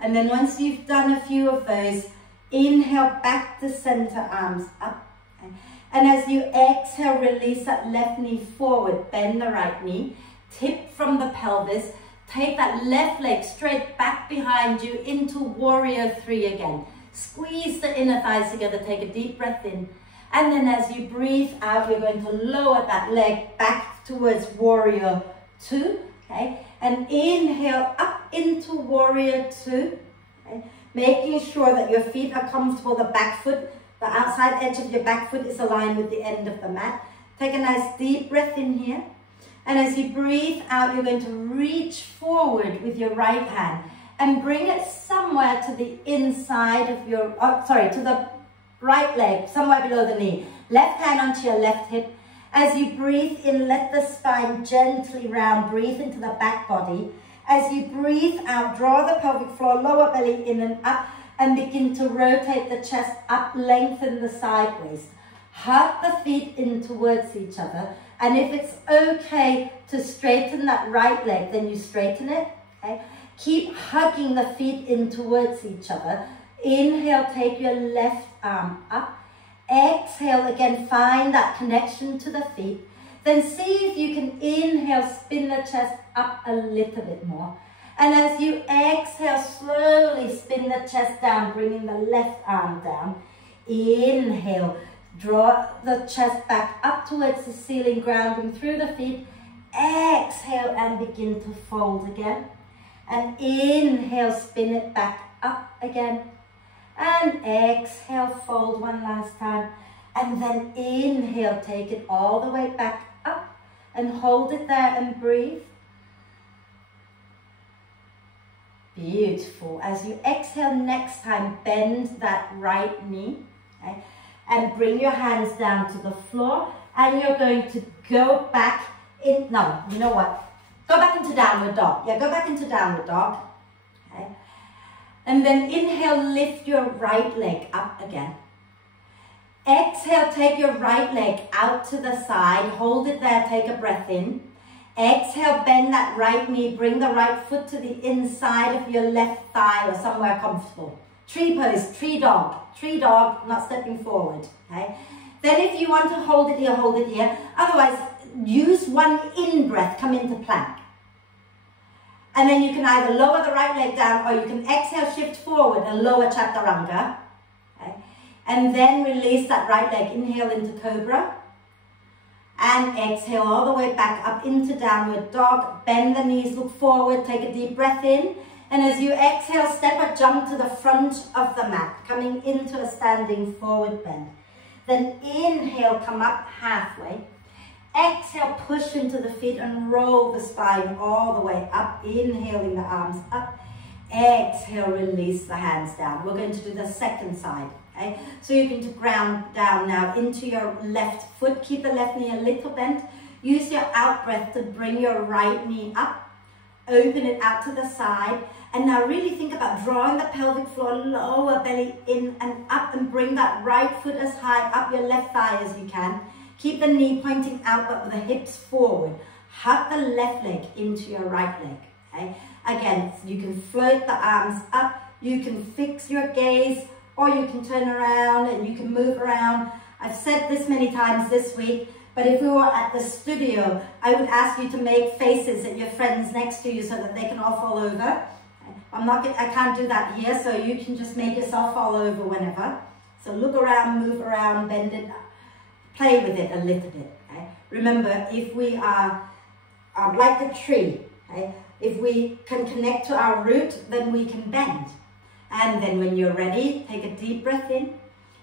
And then once you've done a few of those, inhale back to center, arms up. Okay? And as you exhale, release that left knee forward, bend the right knee, tip from the pelvis, take that left leg straight back behind you into warrior three again. Squeeze the inner thighs together, take a deep breath in. And then as you breathe out, you're going to lower that leg back towards warrior two, okay? And inhale up into warrior two, okay? Making sure that your feet are comfortable, the back foot, the outside edge of your back foot is aligned with the end of the mat. Take a nice deep breath in here. And as you breathe out, you're going to reach forward with your right hand and bring it somewhere to the inside of your, to the right leg, somewhere below the knee. Left hand onto your left hip. As you breathe in, let the spine gently round. Breathe into the back body. As you breathe out, draw the pelvic floor, lower belly in and up, and begin to rotate the chest up, lengthen the side waist. Hug the feet in towards each other. And if it's okay to straighten that right leg, then you straighten it. Okay? Keep hugging the feet in towards each other. Inhale, take your left arm up. Exhale, again, find that connection to the feet. Then see if you can inhale, spin the chest up a little bit more. And as you exhale, slowly spin the chest down, bringing the left arm down. Inhale, draw the chest back up towards the ceiling, grounding through the feet. Exhale and begin to fold again. And inhale, spin it back up again. And exhale, fold one last time. And then inhale, take it all the way back up and hold it there and breathe. Beautiful. As you exhale next time, bend that right knee, okay? And bring your hands down to the floor, and you're going to go back in, no, you know what? Go back into downward dog. Yeah, go back into downward dog, okay? And then inhale, lift your right leg up again. Exhale, take your right leg out to the side, hold it there, take a breath in. Exhale, bend that right knee, bring the right foot to the inside of your left thigh or somewhere comfortable. Tree pose, tree dog, not stepping forward, okay? Then if you want to hold it here, hold it here. Otherwise, use one in-breath, come into plank. And then you can either lower the right leg down or you can exhale, shift forward and lower chaturanga, okay? And then release that right leg, inhale into cobra. And exhale all the way back up into downward dog. Bend the knees, look forward, take a deep breath in. And as you exhale, step or jump to the front of the mat, coming into a standing forward bend. Then inhale, come up halfway. Exhale, push into the feet and roll the spine all the way up. Inhaling the arms up. Exhale, release the hands down. We're going to do the second side. Okay? So you're going to ground down now into your left foot. Keep the left knee a little bent. Use your out breath to bring your right knee up. Open it out to the side. And now really think about drawing the pelvic floor, lower belly in and up, and bring that right foot as high up your left thigh as you can. Keep the knee pointing out, but with the hips forward. Hug the left leg into your right leg. Okay? Again, you can float the arms up. You can fix your gaze, or you can turn around and you can move around. I've said this many times this week, but if we were at the studio, I would ask you to make faces at your friends next to you so that they can all fall over. I can't do that here, so you can just make yourself fall over whenever. So look around, move around, bend it, play with it a little bit. Okay? Remember, if we are like a tree, okay? If we can connect to our root, then we can bend. And then when you're ready, take a deep breath in.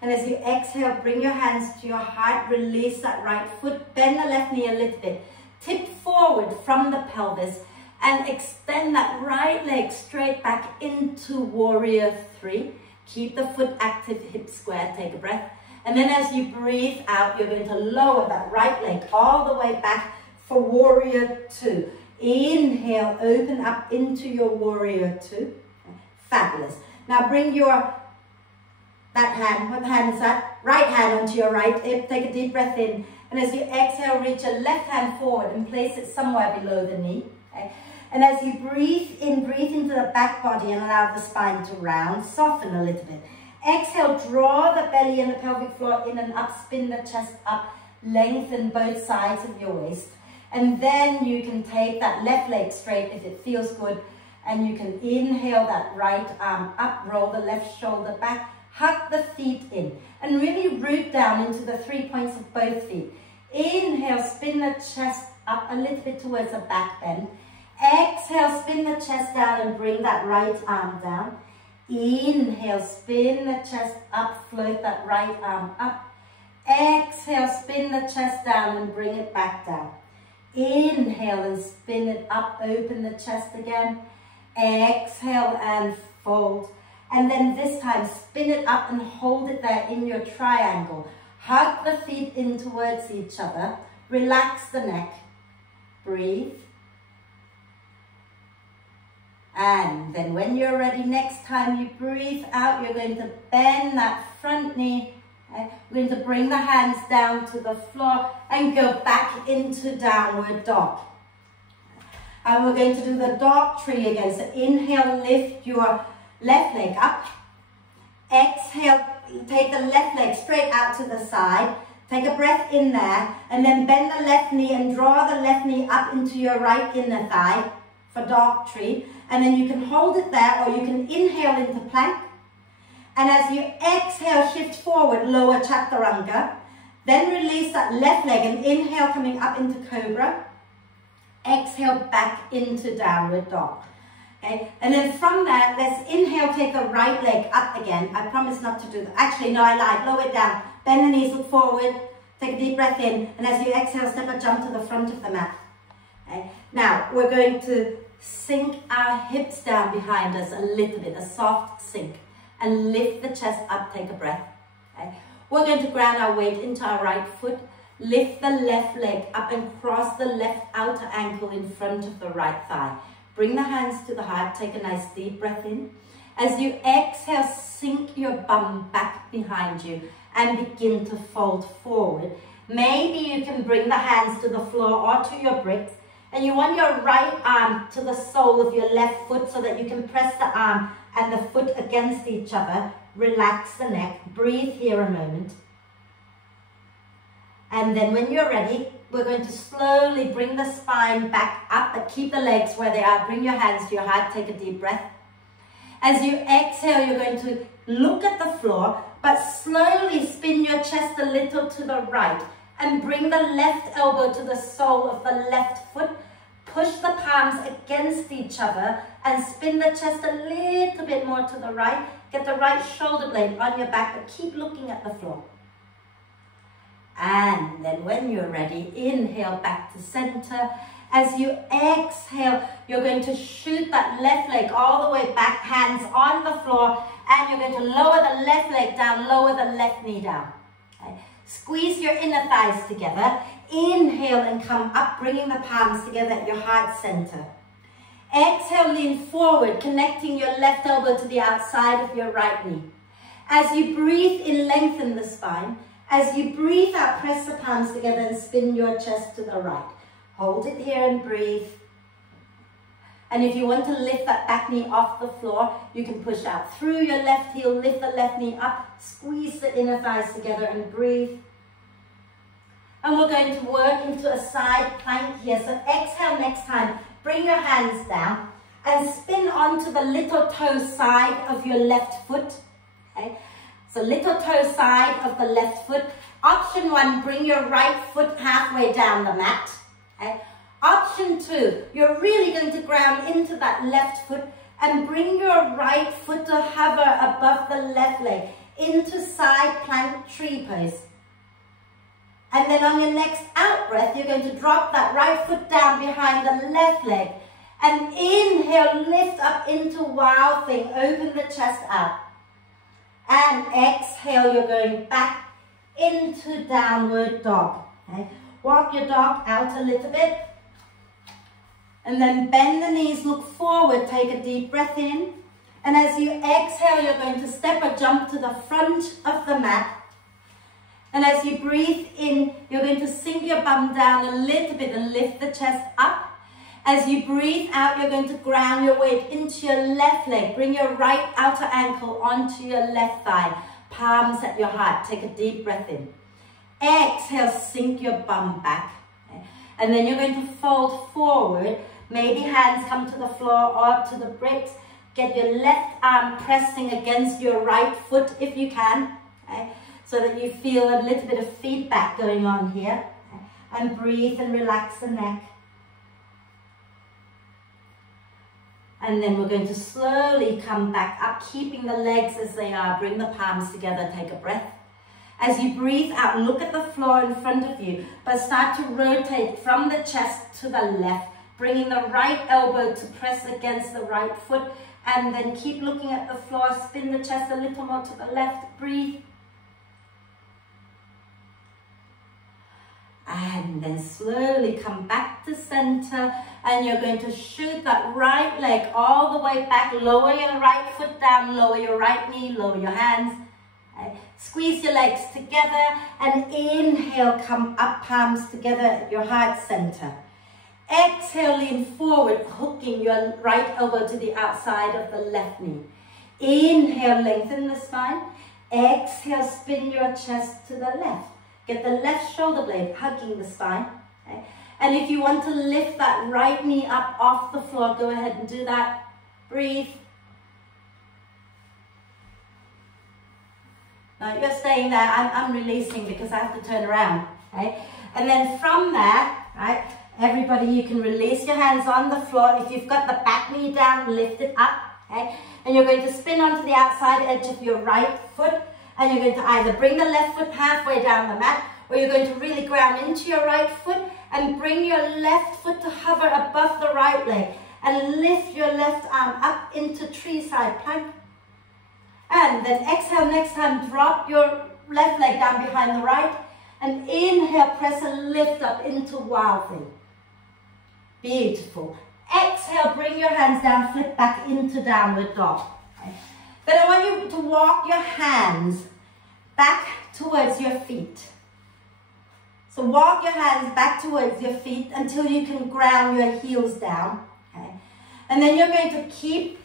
And as you exhale, bring your hands to your heart, release that right foot, bend the left knee a little bit, tip forward from the pelvis, and extend that right leg straight back into Warrior 3. Keep the foot active, hip square, take a breath. And then as you breathe out, you're going to lower that right leg all the way back for Warrior 2. Inhale, open up into your Warrior 2. Fabulous. Now bring that hand, what hand is that? Right hand onto your right hip, take a deep breath in. And as you exhale, reach your left hand forward and place it somewhere below the knee. Okay? And as you breathe in, breathe into the back body and allow the spine to round, soften a little bit. Exhale, draw the belly and the pelvic floor in and up, spin the chest up, lengthen both sides of your waist. And then you can take that left leg straight if it feels good. And you can inhale that right arm up, roll the left shoulder back, hug the feet in, and really root down into the 3 points of both feet. Inhale, spin the chest up a little bit towards the back bend. Exhale, spin the chest down and bring that right arm down. Inhale, spin the chest up, float that right arm up. Exhale, spin the chest down and bring it back down. Inhale and spin it up, open the chest again. Exhale and fold. And then this time, spin it up and hold it there in your triangle. Hug the feet in towards each other. Relax the neck. Breathe. And then when you're ready, next time you breathe out, you're going to bend that front knee. Okay? We're going to bring the hands down to the floor and go back into downward dog. And we're going to do the dog tree again. So inhale, lift your left leg up. Exhale, take the left leg straight out to the side. Take a breath in there. And then bend the left knee and draw the left knee up into your right inner thigh for dog tree. And then you can hold it there, or you can inhale into plank. And as you exhale, shift forward, lower chaturanga. Then release that left leg and inhale, coming up into cobra. Exhale back into downward dog. Okay, and then from that, let's inhale, take the right leg up again. I promise not to do that. Actually, no, I lied. Lower it down. Bend the knees, look forward. Take a deep breath in. And as you exhale, step a jump to the front of the mat. Okay, now, we're going to sink our hips down behind us a little bit, a soft sink. And lift the chest up, take a breath. Okay, we're going to ground our weight into our right foot. Lift the left leg up and cross the left outer ankle in front of the right thigh. Bring the hands to the heart, take a nice deep breath in. As you exhale, sink your bum back behind you and begin to fold forward. Maybe you can bring the hands to the floor or to your bricks, and you want your right arm to the sole of your left foot so that you can press the arm and the foot against each other. Relax the neck, breathe here a moment. And then when you're ready, we're going to slowly bring the spine back up, but keep the legs where they are. Bring your hands to your heart, take a deep breath. As you exhale, you're going to look at the floor, but slowly spin your chest a little to the right and bring the left elbow to the sole of the left foot. Push the palms against each other and spin the chest a little bit more to the right. Get the right shoulder blade on your back, but keep looking at the floor. And then when you're ready, inhale back to center. As you exhale, you're going to shoot that left leg all the way back, hands on the floor, and you're going to lower the left leg down, lower the left knee down. Okay. Squeeze your inner thighs together. Inhale and come up, bringing the palms together at your heart center. Exhale, lean forward, connecting your left elbow to the outside of your right knee. As you breathe in, lengthen the spine. As you breathe out, press the palms together and spin your chest to the right. Hold it here and breathe. And if you want to lift that back knee off the floor, you can push out through your left heel, lift the left knee up, squeeze the inner thighs together and breathe. And we're going to work into a side plank here. So exhale next time, bring your hands down and spin onto the little toe side of your left foot. Okay? So little toe side of the left foot. Option one, bring your right foot halfway down the mat. Okay? Option 2, you're really going to ground into that left foot and bring your right foot to hover above the left leg into side plank tree pose. And then on your next out breath, you're going to drop that right foot down behind the left leg. And inhale, lift up into wild thing, open the chest out. And exhale, you're going back into downward dog. Okay? Walk your dog out a little bit. And then bend the knees, look forward, take a deep breath in. And as you exhale, you're going to step or jump to the front of the mat. And as you breathe in, you're going to sink your bum down a little bit and lift the chest up. As you breathe out, you're going to ground your weight into your left leg. Bring your right outer ankle onto your left thigh. Palms at your heart. Take a deep breath in. Exhale, sink your bum back. Okay. And then you're going to fold forward. Maybe hands come to the floor or to the bricks. Get your left arm pressing against your right foot if you can. Okay. So that you feel a little bit of feedback going on here. Okay. And breathe and relax the neck. And then we're going to slowly come back up, keeping the legs as they are. Bring the palms together, take a breath. As you breathe out, look at the floor in front of you, but start to rotate from the chest to the left, bringing the right elbow to press against the right foot, and then keep looking at the floor, spin the chest a little more to the left, breathe. And then slowly come back to center, and you're going to shoot that right leg all the way back. Lower your right foot down, lower your right knee, lower your hands. Okay. Squeeze your legs together and inhale, come up, palms together at your heart center. Exhale, lean forward, hooking your right elbow to the outside of the left knee. Inhale, lengthen the spine. Exhale, spin your chest to the left. Get the left shoulder blade hugging the spine. Okay? And if you want to lift that right knee up off the floor, go ahead and do that. Breathe. Now you're staying there. I'm releasing because I have to turn around. Okay? And then from there, right, everybody, you can release your hands on the floor. If you've got the back knee down, lift it up. Okay? And you're going to spin onto the outside edge of your right foot. And you're going to either bring the left foot halfway down the mat, or you're going to really ground into your right foot and bring your left foot to hover above the right leg. And lift your left arm up into tree side plank. And then exhale, next time, drop your left leg down behind the right. And inhale, press and lift up into wild thing. Beautiful. Exhale, bring your hands down, flip back into downward dog. Okay. Then I want you to walk your hands back towards your feet. So walk your hands back towards your feet until you can ground your heels down. Okay. And then you're going to keep,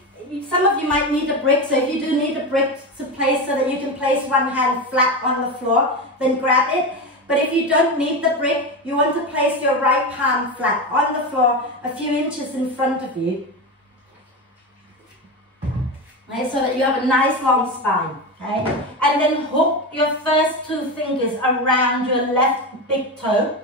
some of you might need a brick, so if you do need a brick to place so that you can place one hand flat on the floor, then grab it. But if you don't need the brick, you want to place your right palm flat on the floor a few inches in front of you. Okay, so that you have a nice long spine. Okay? And then hook your first two fingers around your left big toe.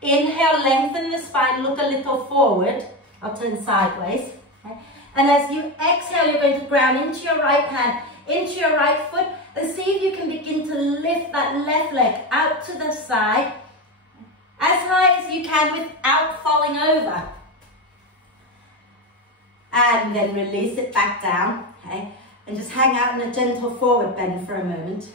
Inhale, lengthen the spine, look a little forward. I'll turn sideways. Okay? And as you exhale, you're going to ground into your right hand, into your right foot, and see if you can begin to lift that left leg out to the side as high as you can without falling over. And then release it back down, okay? And just hang out in a gentle forward bend for a moment.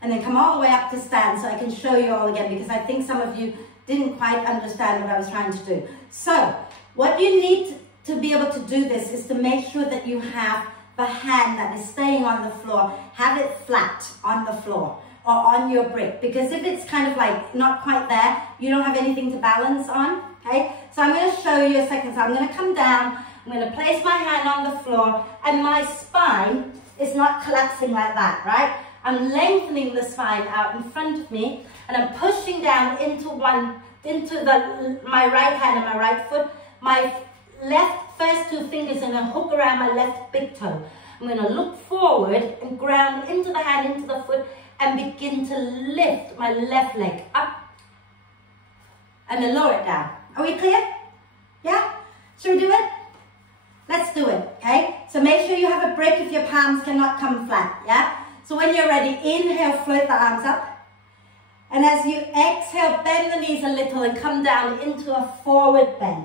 And then come all the way up to stand so I can show you all again, because I think some of you didn't quite understand what I was trying to do. So, what you need to be able to do this is to make sure that you have the hand that is staying on the floor, have it flat on the floor or on your brick, because if it's kind of like not quite there, you don't have anything to balance on, okay? So I'm going to show you a second. So I'm going to come down, I'm going to place my hand on the floor, and my spine is not collapsing like that, right? I'm lengthening the spine out in front of me, and I'm pushing down into my right hand and my right foot. My left first two fingers are going to hook around my left big toe. I'm going to look forward and ground into the hand, into the foot, and begin to lift my left leg up and then lower it down. Are we clear? Yeah? Should we do it? Let's do it, okay? So make sure you have a break if your palms cannot come flat, yeah? So when you're ready, inhale, float the arms up. And as you exhale, bend the knees a little and come down into a forward bend.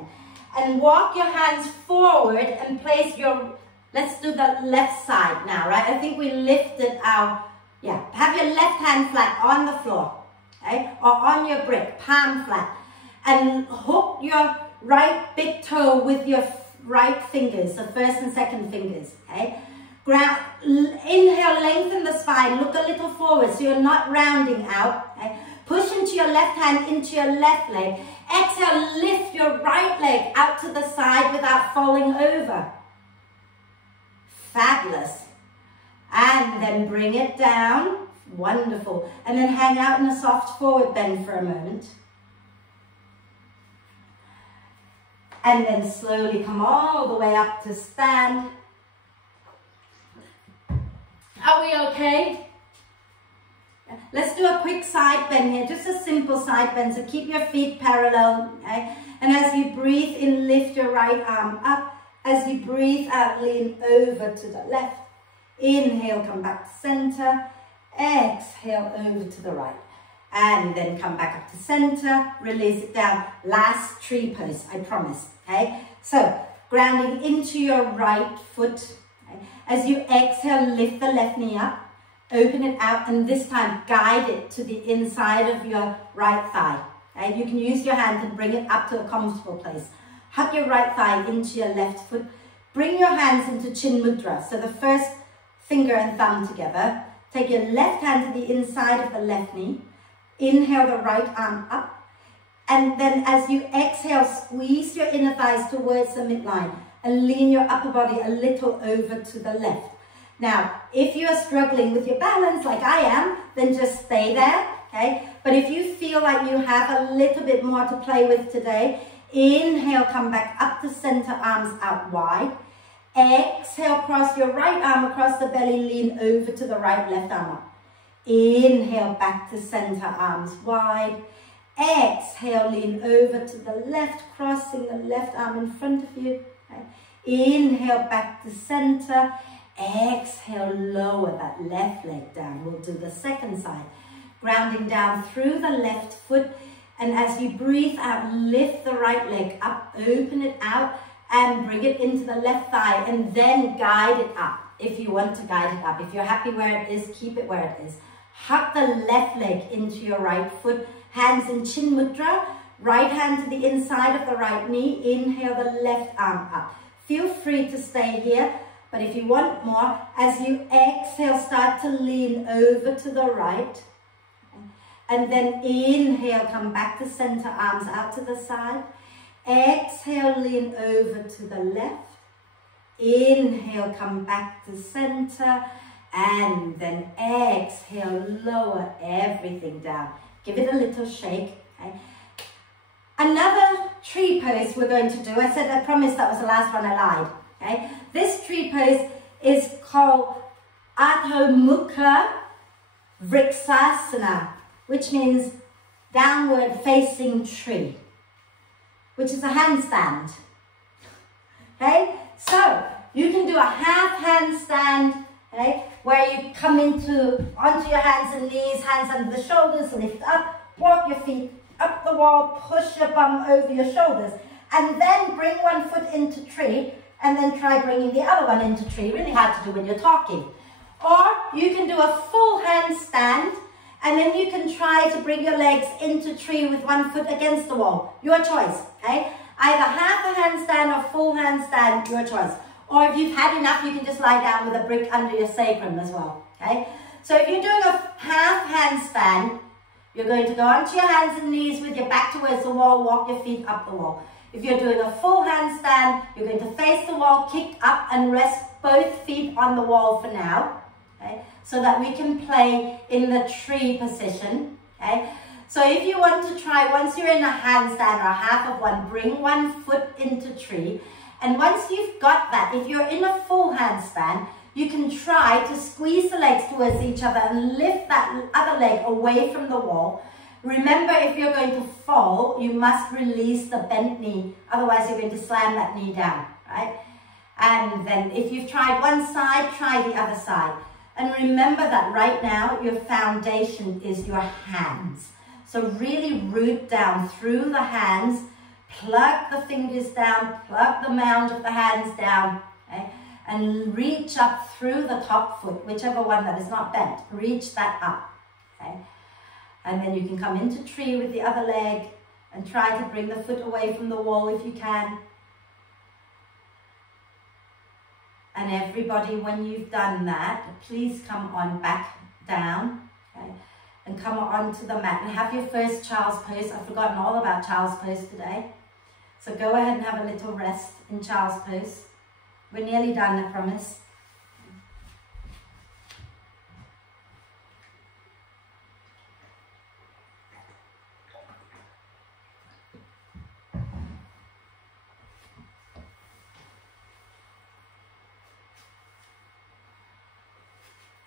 And walk your hands forward and place your, let's do the left side now, right? I think we lifted our, yeah, have your left hand flat on the floor, okay? Or on your brick, palm flat. And hook your right big toe with your right fingers, the first and second fingers, okay? Inhale, lengthen the spine, look a little forward so you're not rounding out, okay? Push into your left hand, into your left leg. Exhale, lift your right leg out to the side without falling over. Fabulous. And then bring it down. Wonderful. And then hang out in a soft forward bend for a moment. And then slowly come all the way up to stand. Are we okay? Let's do a quick side bend here, just a simple side bend. So keep your feet parallel, okay? And as you breathe in, lift your right arm up. As you breathe out, lean over to the left. Inhale, come back to center. Exhale, over to the right. And then come back up to center. Release it down. Last tree pose, I promise, okay? So, grounding into your right foot. Okay? As you exhale, lift the left knee up. Open it out, and this time guide it to the inside of your right thigh. Okay? You can use your hand and bring it up to a comfortable place. Hug your right thigh into your left foot. Bring your hands into chin mudra. So the first finger and thumb together. Take your left hand to the inside of the left knee. Inhale the right arm up. And then as you exhale, squeeze your inner thighs towards the midline and lean your upper body a little over to the left. Now, if you are struggling with your balance like I am, then just stay there, okay? But if you feel like you have a little bit more to play with today, inhale, come back up to center, arms out wide. Exhale, cross your right arm across the belly, lean over to the right, left arm up. Inhale, back to center, arms wide. Exhale, lean over to the left, crossing the left arm in front of you. Okay? Inhale, back to center. Exhale, lower that left leg down. We'll do the second side. Grounding down through the left foot. And as you breathe out, lift the right leg up, open it out, and bring it into the left thigh. And then guide it up if you want to guide it up. If you're happy where it is, keep it where it is. Hug the left leg into your right foot. Hands in chin mudra. Right hand to the inside of the right knee. Inhale the left arm up. Feel free to stay here. But if you want more, as you exhale, start to lean over to the right. And then inhale, come back to center, arms out to the side. Exhale, lean over to the left. Inhale, come back to center. And then exhale, lower everything down. Give it a little shake. Okay? Another tree pose we're going to do. I promised that was the last one, I lied. Okay? This tree pose is called Adho Mukha Vrikshasana, which means downward facing tree, which is a handstand. Okay? So you can do a half handstand, okay, where you come onto your hands and knees, hands under the shoulders, lift up, walk your feet up the wall, push your bum over your shoulders, and then bring one foot into tree, and then try bringing the other one into tree. Really hard to do when you're talking. Or you can do a full handstand, and then you can try to bring your legs into tree with one foot against the wall. Your choice, okay? Either half a handstand or full handstand, your choice. Or if you've had enough, you can just lie down with a brick under your sacrum as well, okay? So if you're doing a half handstand, you're going to go onto your hands and knees with your back towards the wall, walk your feet up the wall. If you're doing a full handstand, you're going to face the wall, kick up and rest both feet on the wall for now, okay? So that we can play in the tree position, okay? So if you want to try, once you're in a handstand or half of one, bring one foot into tree. And once you've got that, if you're in a full handstand, you can try to squeeze the legs towards each other and lift that other leg away from the wall. Remember, if you're going to fall, you must release the bent knee. Otherwise, you're going to slam that knee down, right? And then if you've tried one side, try the other side. And remember that right now, your foundation is your hands. So really root down through the hands, plug the fingers down, plug the mound of the hands down, okay? And reach up through the top foot, whichever one that is not bent, reach that up, okay? And then you can come into tree with the other leg and try to bring the foot away from the wall if you can. And everybody, when you've done that, please come on back down, okay? And come onto the mat and have your first child's pose. I've forgotten all about child's pose today. So go ahead and have a little rest in child's pose. We're nearly done, I promise.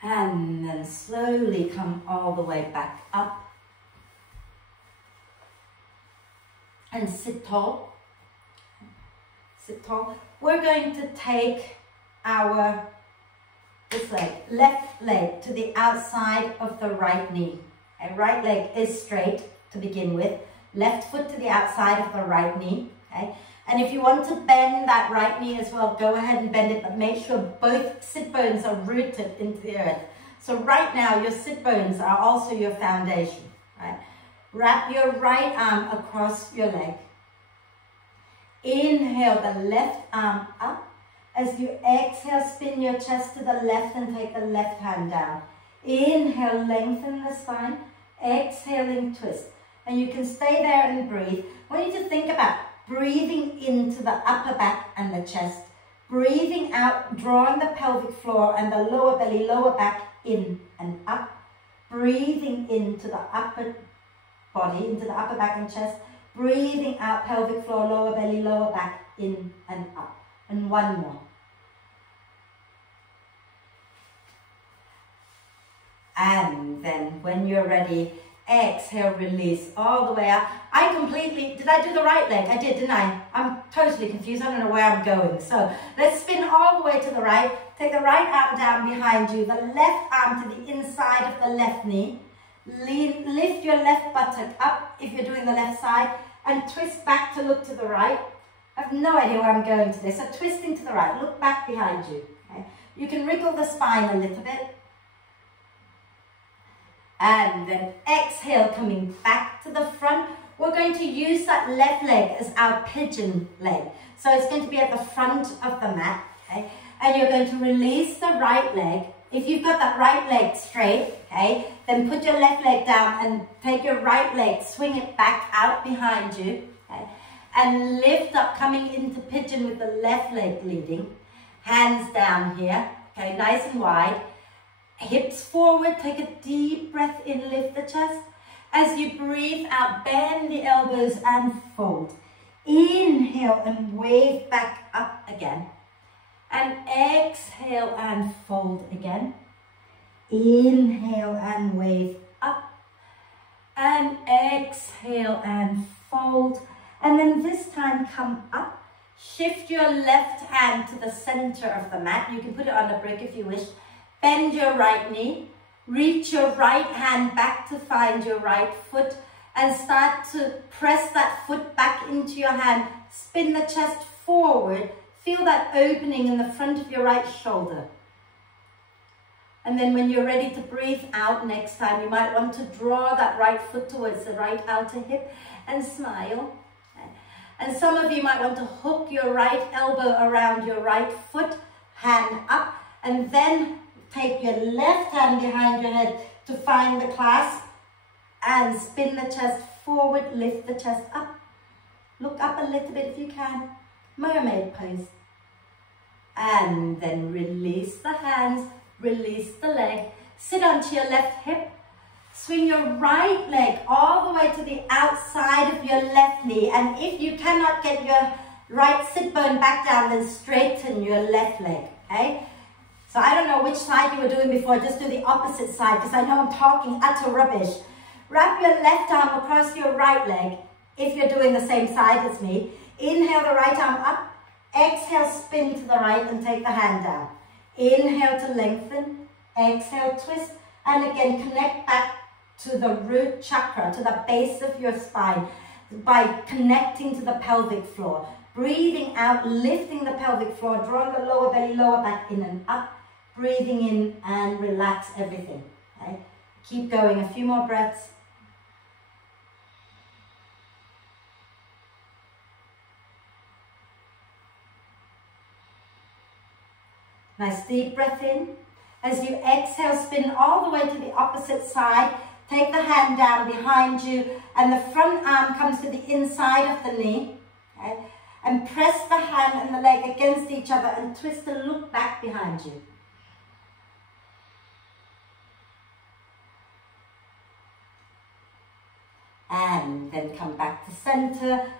And then slowly come all the way back up. And sit tall. Sit tall. We're going to take this leg, left leg to the outside of the right knee. Okay, right leg is straight to begin with. Left foot to the outside of the right knee. Okay. And if you want to bend that right knee as well, go ahead and bend it, but make sure both sit bones are rooted into the earth. So right now, your sit bones are also your foundation, right? Wrap your right arm across your leg. Inhale the left arm up. As you exhale, spin your chest to the left and take the left hand down. Inhale, lengthen the spine. Exhaling, twist. And you can stay there and breathe. I want you to think about breathing into the upper back and the chest. Breathing out, drawing the pelvic floor and the lower belly, lower back in and up. Breathing into the upper body, into the upper back and chest. Breathing out, pelvic floor, lower belly, lower back, in and up. And one more. And then when you're ready, exhale, release all the way up. Did I do the right leg? I did, didn't I? I'm totally confused. I don't know where I'm going. So let's spin all the way to the right. Take the right arm down behind you. The left arm to the inside of the left knee. Lift your left buttock up if you're doing the left side. And twist back to look to the right. I have no idea where I'm going today. So twisting to the right. Look back behind you. Okay? You can wriggle the spine a little bit. And then exhale, coming back to the front. We're going to use that left leg as our pigeon leg. So it's going to be at the front of the mat, okay? And you're going to release the right leg. If you've got that right leg straight, okay, then put your left leg down and take your right leg, swing it back out behind you, okay? And lift up, coming into pigeon with the left leg leading. Hands down here, okay, nice and wide. Hips forward, take a deep breath in, lift the chest. As you breathe out, bend the elbows and fold. Inhale and wave back up again. And exhale and fold again. Inhale and wave up. And exhale and fold. And then this time come up. Shift your left hand to the center of the mat. You can put it on a brick if you wish. Bend your right knee, reach your right hand back to find your right foot and start to press that foot back into your hand. Spin the chest forward. Feel that opening in the front of your right shoulder. And then when you're ready to breathe out next time, you might want to draw that right foot towards the right outer hip and smile. And some of you might want to hook your right elbow around your right foot, hand up, and then take your left hand behind your head to find the clasp and spin the chest forward, lift the chest up. Look up a little bit if you can. Mermaid pose. And then release the hands, release the leg. Sit onto your left hip. Swing your right leg all the way to the outside of your left knee. And if you cannot get your right sit bone back down, then straighten your left leg, okay? So I don't know which side you were doing before, just do the opposite side because I know I'm talking utter rubbish. Wrap your left arm across your right leg if you're doing the same side as me. Inhale the right arm up. Exhale, spin to the right and take the hand down. Inhale to lengthen. Exhale, twist. And again, connect back to the root chakra, to the base of your spine by connecting to the pelvic floor. Breathing out, lifting the pelvic floor, drawing the lower belly, lower back in and up. Breathing in and relax everything. Okay? Keep going, a few more breaths. Nice deep breath in. As you exhale, spin all the way to the opposite side. Take the hand down behind you and the front arm comes to the inside of the knee. Okay? And press the hand and the leg against each other and twist and look back behind you. And then come back to center.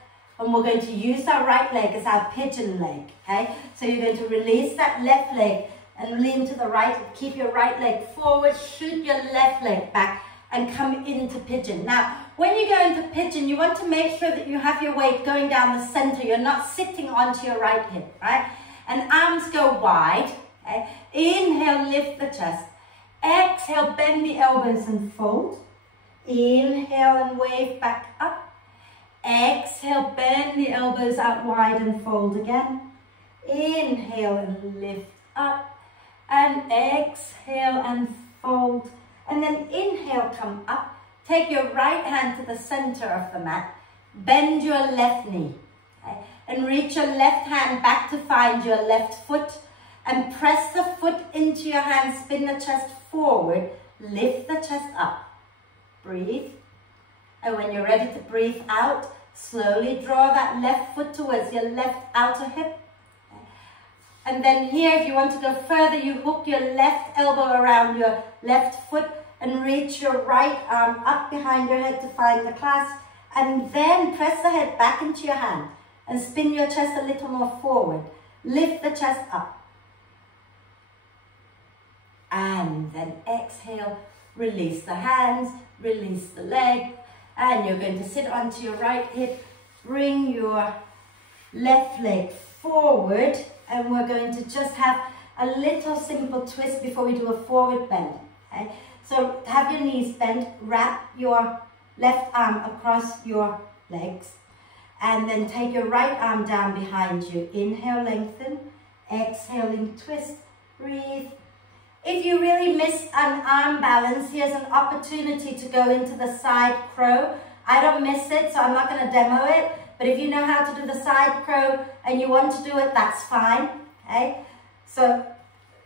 And we're going to use our right leg as our pigeon leg, okay? So you're going to release that left leg and lean to the right. Keep your right leg forward, shoot your left leg back and come into pigeon. Now, when you go into pigeon, you want to make sure that you have your weight going down the center. You're not sitting onto your right hip, right? And arms go wide, okay? Inhale, lift the chest. Exhale, bend the elbows and fold. Inhale and wave back up. Exhale, bend the elbows out wide and fold again. Inhale and lift up. And exhale and fold. And then inhale, come up. Take your right hand to the center of the mat. Bend your left knee. Okay? And reach your left hand back to find your left foot. And press the foot into your hand. Spin the chest forward. Lift the chest up. Breathe. And when you're ready to breathe out, slowly draw that left foot towards your left outer hip. Okay. And then here, if you want to go further, you hook your left elbow around your left foot and reach your right arm up behind your head to find the clasp. And then press the head back into your hand and spin your chest a little more forward. Lift the chest up. And then exhale, release the hands, release the leg. And you're going to sit onto your right hip, bring your left leg forward, and we're going to just have a little simple twist before we do a forward bend. Okay? So have your knees bent, wrap your left arm across your legs, and then take your right arm down behind you. Inhale, lengthen, exhaling, twist, breathe. If you really miss an arm balance, here's an opportunity to go into the side crow. I don't miss it, so I'm not going to demo it. But if you know how to do the side crow and you want to do it, that's fine. Okay? So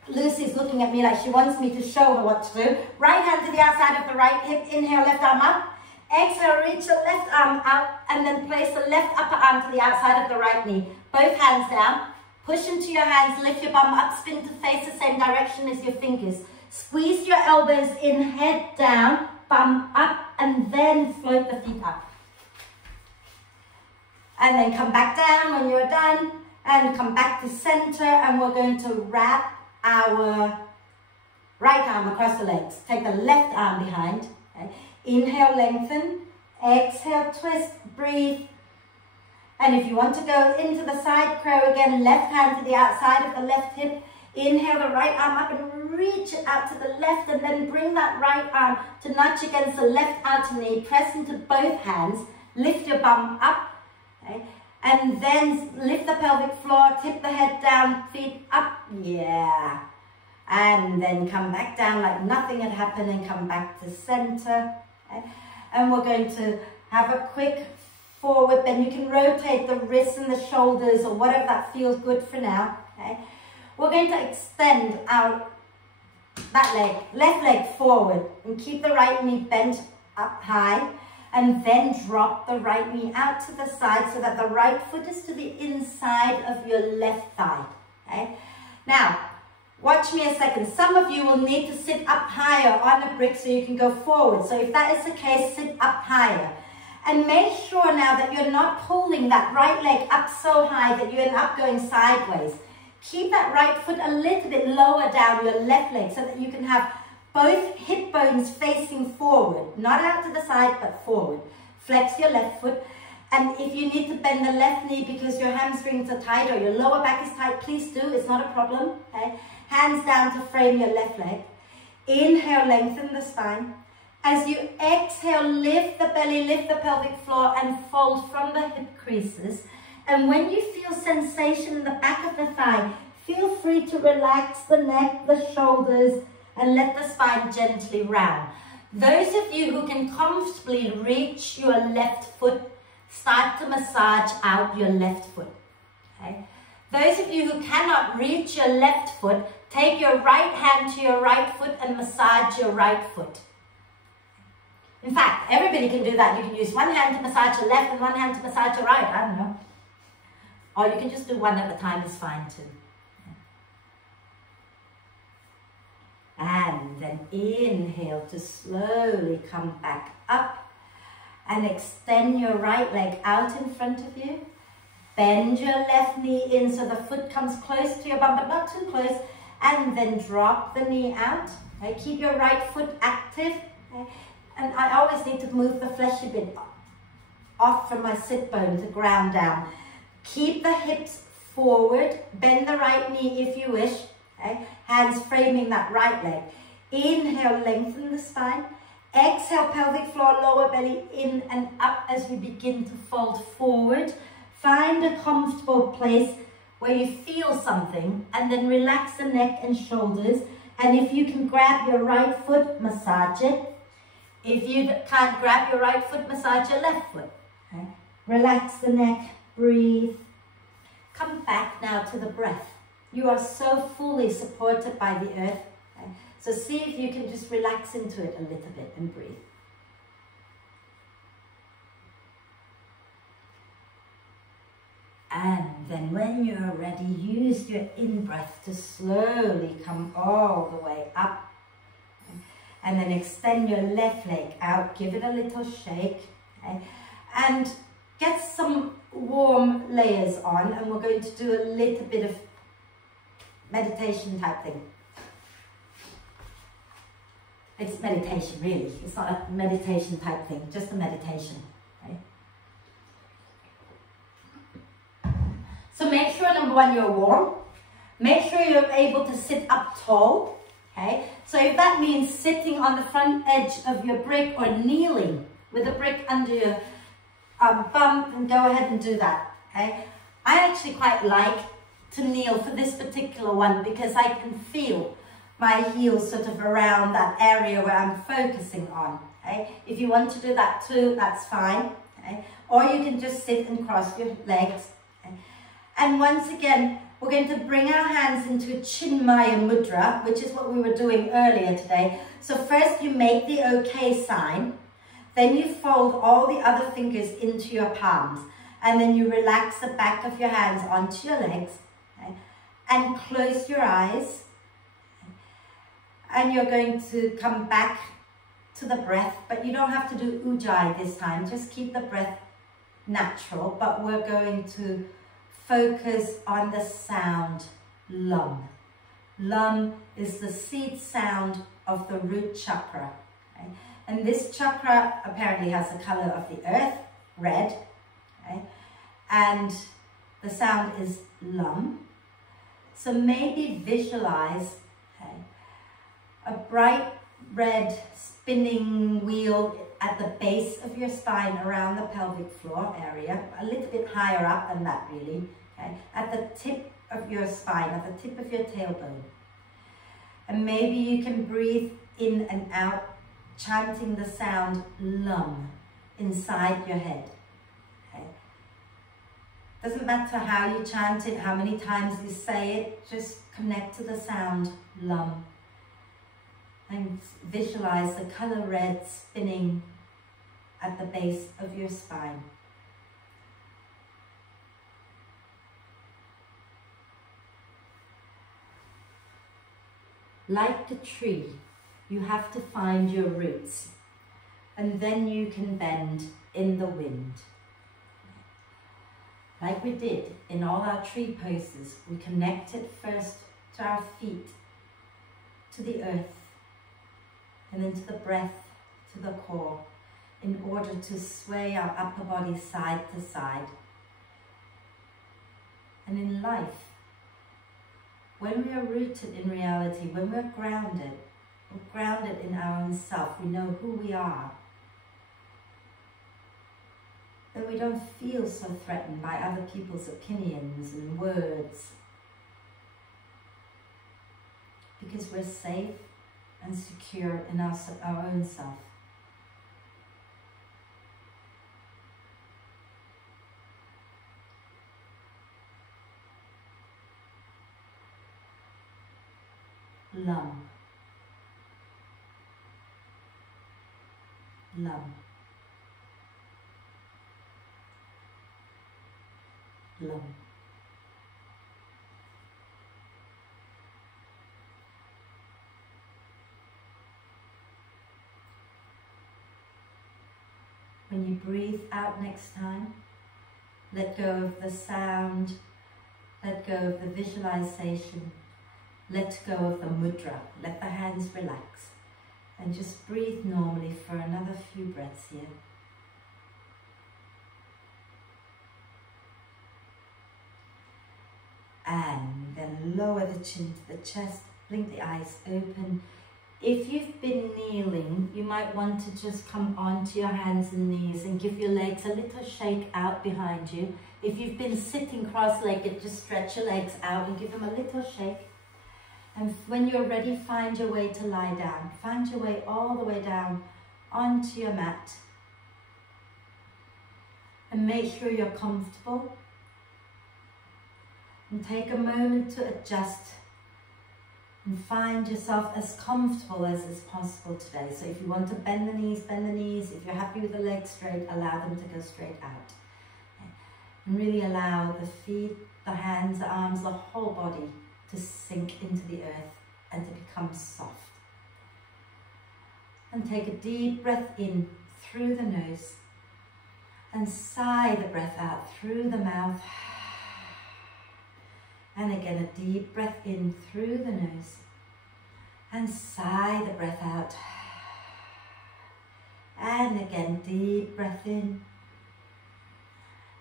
Lucy's looking at me like she wants me to show her what to do. Right hand to the outside of the right hip. Inhale, left arm up. Exhale, reach the left arm out and then place the left upper arm to the outside of the right knee. Both hands down. Push into your hands, lift your bum up, spin to face the same direction as your fingers. Squeeze your elbows in, head down, bum up, and then float the feet up. And then come back down when you're done, and come back to center, and we're going to wrap our right arm across the legs. Take the left arm behind. Okay? Inhale, lengthen. Exhale, twist, breathe. And if you want to go into the side crow again, left hand to the outside of the left hip. Inhale the right arm up and reach it out to the left, and then bring that right arm to nudge against the left outer knee. Press into both hands. Lift your bum up. Okay? And then lift the pelvic floor, tip the head down, feet up. Yeah. And then come back down like nothing had happened and come back to center. Okay? And we're going to have a quick forward bend. You can rotate the wrists and the shoulders or whatever that feels good for now. Okay? We're going to extend that leg, left leg forward, and keep the right knee bent up high, and then drop the right knee out to the side so that the right foot is to the inside of your left thigh. Okay? Now, watch me a second. Some of you will need to sit up higher on a brick so you can go forward. So if that is the case, sit up higher. And make sure now that you're not pulling that right leg up so high that you end up going sideways. Keep that right foot a little bit lower down your left leg so that you can have Both hip bones facing forward, not out to the side, but forward. Flex your left foot. And if you need to bend the left knee because your hamstrings are tight or your lower back is tight, please do. It's not a problem. Okay? Hands down to frame your left leg. Inhale, lengthen the spine. As you exhale, lift the belly, lift the pelvic floor and fold from the hip creases. And when you feel sensation in the back of the thigh, feel free to relax the neck, the shoulders, and let the spine gently round. Those of you who can comfortably reach your left foot, start to massage out your left foot. Okay? Those of you who cannot reach your left foot, take your right hand to your right foot and massage your right foot. In fact, everybody can do that. You can use one hand to massage your left and one hand to massage your right. I don't know. Or you can just do one at a time, it's fine too. And then inhale to slowly come back up and extend your right leg out in front of you. Bend your left knee in so the foot comes close to your bum, but not too close. And then drop the knee out. Okay? Keep your right foot active. Okay? And I always need to move the fleshy bit off from my sit bone to ground down. Keep the hips forward. Bend the right knee if you wish. Okay? Hands framing that right leg. Inhale, lengthen the spine. Exhale, pelvic floor, lower belly in and up as you begin to fold forward. Find a comfortable place where you feel something and then relax the neck and shoulders. And if you can grab your right foot, massage it. If you can't grab your right foot, massage your left foot. Okay? Relax the neck, breathe. Come back now to the breath. You are so fully supported by the earth. Okay? So see if you can just relax into it a little bit and breathe. And then when you're ready, use your in-breath to slowly come all the way up. And then extend your left leg out, give it a little shake. Okay? And get some warm layers on, and we're going to do a little bit of meditation type thing. It's meditation, really. It's not a meditation type thing, just a meditation. Okay? So make sure, number one, you're warm. Make sure you're able to sit up tall. Okay? So if that means sitting on the front edge of your brick or kneeling with a brick under your bum, then go ahead and do that. Okay? I actually quite like to kneel for this particular one because I can feel my heels sort of around that area where I'm focusing on. Okay? If you want to do that too, that's fine. Okay? Or you can just sit and cross your legs. Okay? And once again, we're going to bring our hands into Chinmaya Mudra, which is what we were doing earlier today. So first you make the OK sign, then you fold all the other fingers into your palms, and then you relax the back of your hands onto your legs, okay? And close your eyes. And you're going to come back to the breath, but you don't have to do Ujjayi this time, just keep the breath natural, but we're going to focus on the sound Lum. Lum is the seed sound of the root chakra. Okay? And this chakra apparently has the color of the earth, red. Okay? And the sound is Lum. So maybe visualize, okay, a bright red spinning wheel at the base of your spine around the pelvic floor area, a little bit higher up than that really, okay? At the tip of your spine, at the tip of your tailbone. And maybe you can breathe in and out, chanting the sound Lum inside your head. Okay? Doesn't matter how you chant it, how many times you say it, just connect to the sound Lum. And visualize the color red spinning at the base of your spine. Like the tree, you have to find your roots, and then you can bend in the wind. Like we did in all our tree poses, we connected first to our feet, to the earth, and into the breath to the core in order to sway our upper body side to side. And in life, when we are rooted in reality, when we're grounded in our own self, we know who we are, then we don't feel so threatened by other people's opinions and words, because we're safe and secure in our own self. Lum. Lum. Lum. When you breathe out next time, let go of the sound, let go of the visualization, let go of the mudra, let the hands relax, and just breathe normally for another few breaths here. And then lower the chin to the chest, blink the eyes open. If you've been kneeling, you might want to just come onto your hands and knees and give your legs a little shake out behind you. If you've been sitting cross-legged, just stretch your legs out and give them a little shake. And when you're ready, find your way to lie down. Find your way all the way down onto your mat. And make sure you're comfortable. And take a moment to adjust and find yourself as comfortable as is possible today. So if you want to bend the knees, bend the knees. If you're happy with the legs straight, allow them to go straight out. And really allow the feet, the hands, the arms, the whole body to sink into the earth and to become soft. And take a deep breath in through the nose and sigh the breath out through the mouth. And again, a deep breath in through the nose and sigh the breath out. And again, deep breath in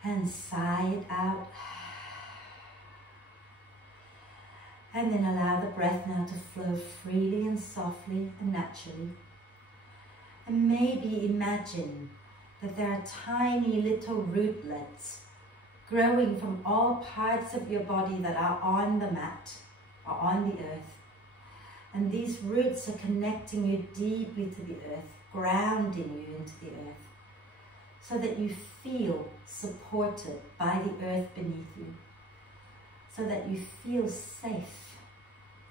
and sigh it out. And then allow the breath now to flow freely and softly and naturally. And maybe imagine that there are tiny little rootlets growing from all parts of your body that are on the mat or on the earth. And these roots are connecting you deeply to the earth, grounding you into the earth, so that you feel supported by the earth beneath you, so that you feel safe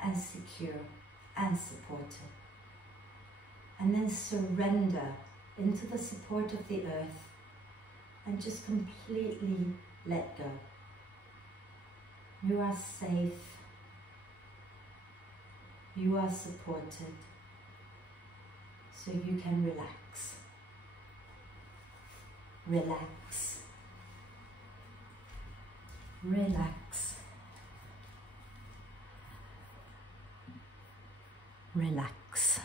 and secure and supported. And then surrender into the support of the earth and just completely let go. You are safe. You are supported. So you can relax. Relax. Relax. Relax.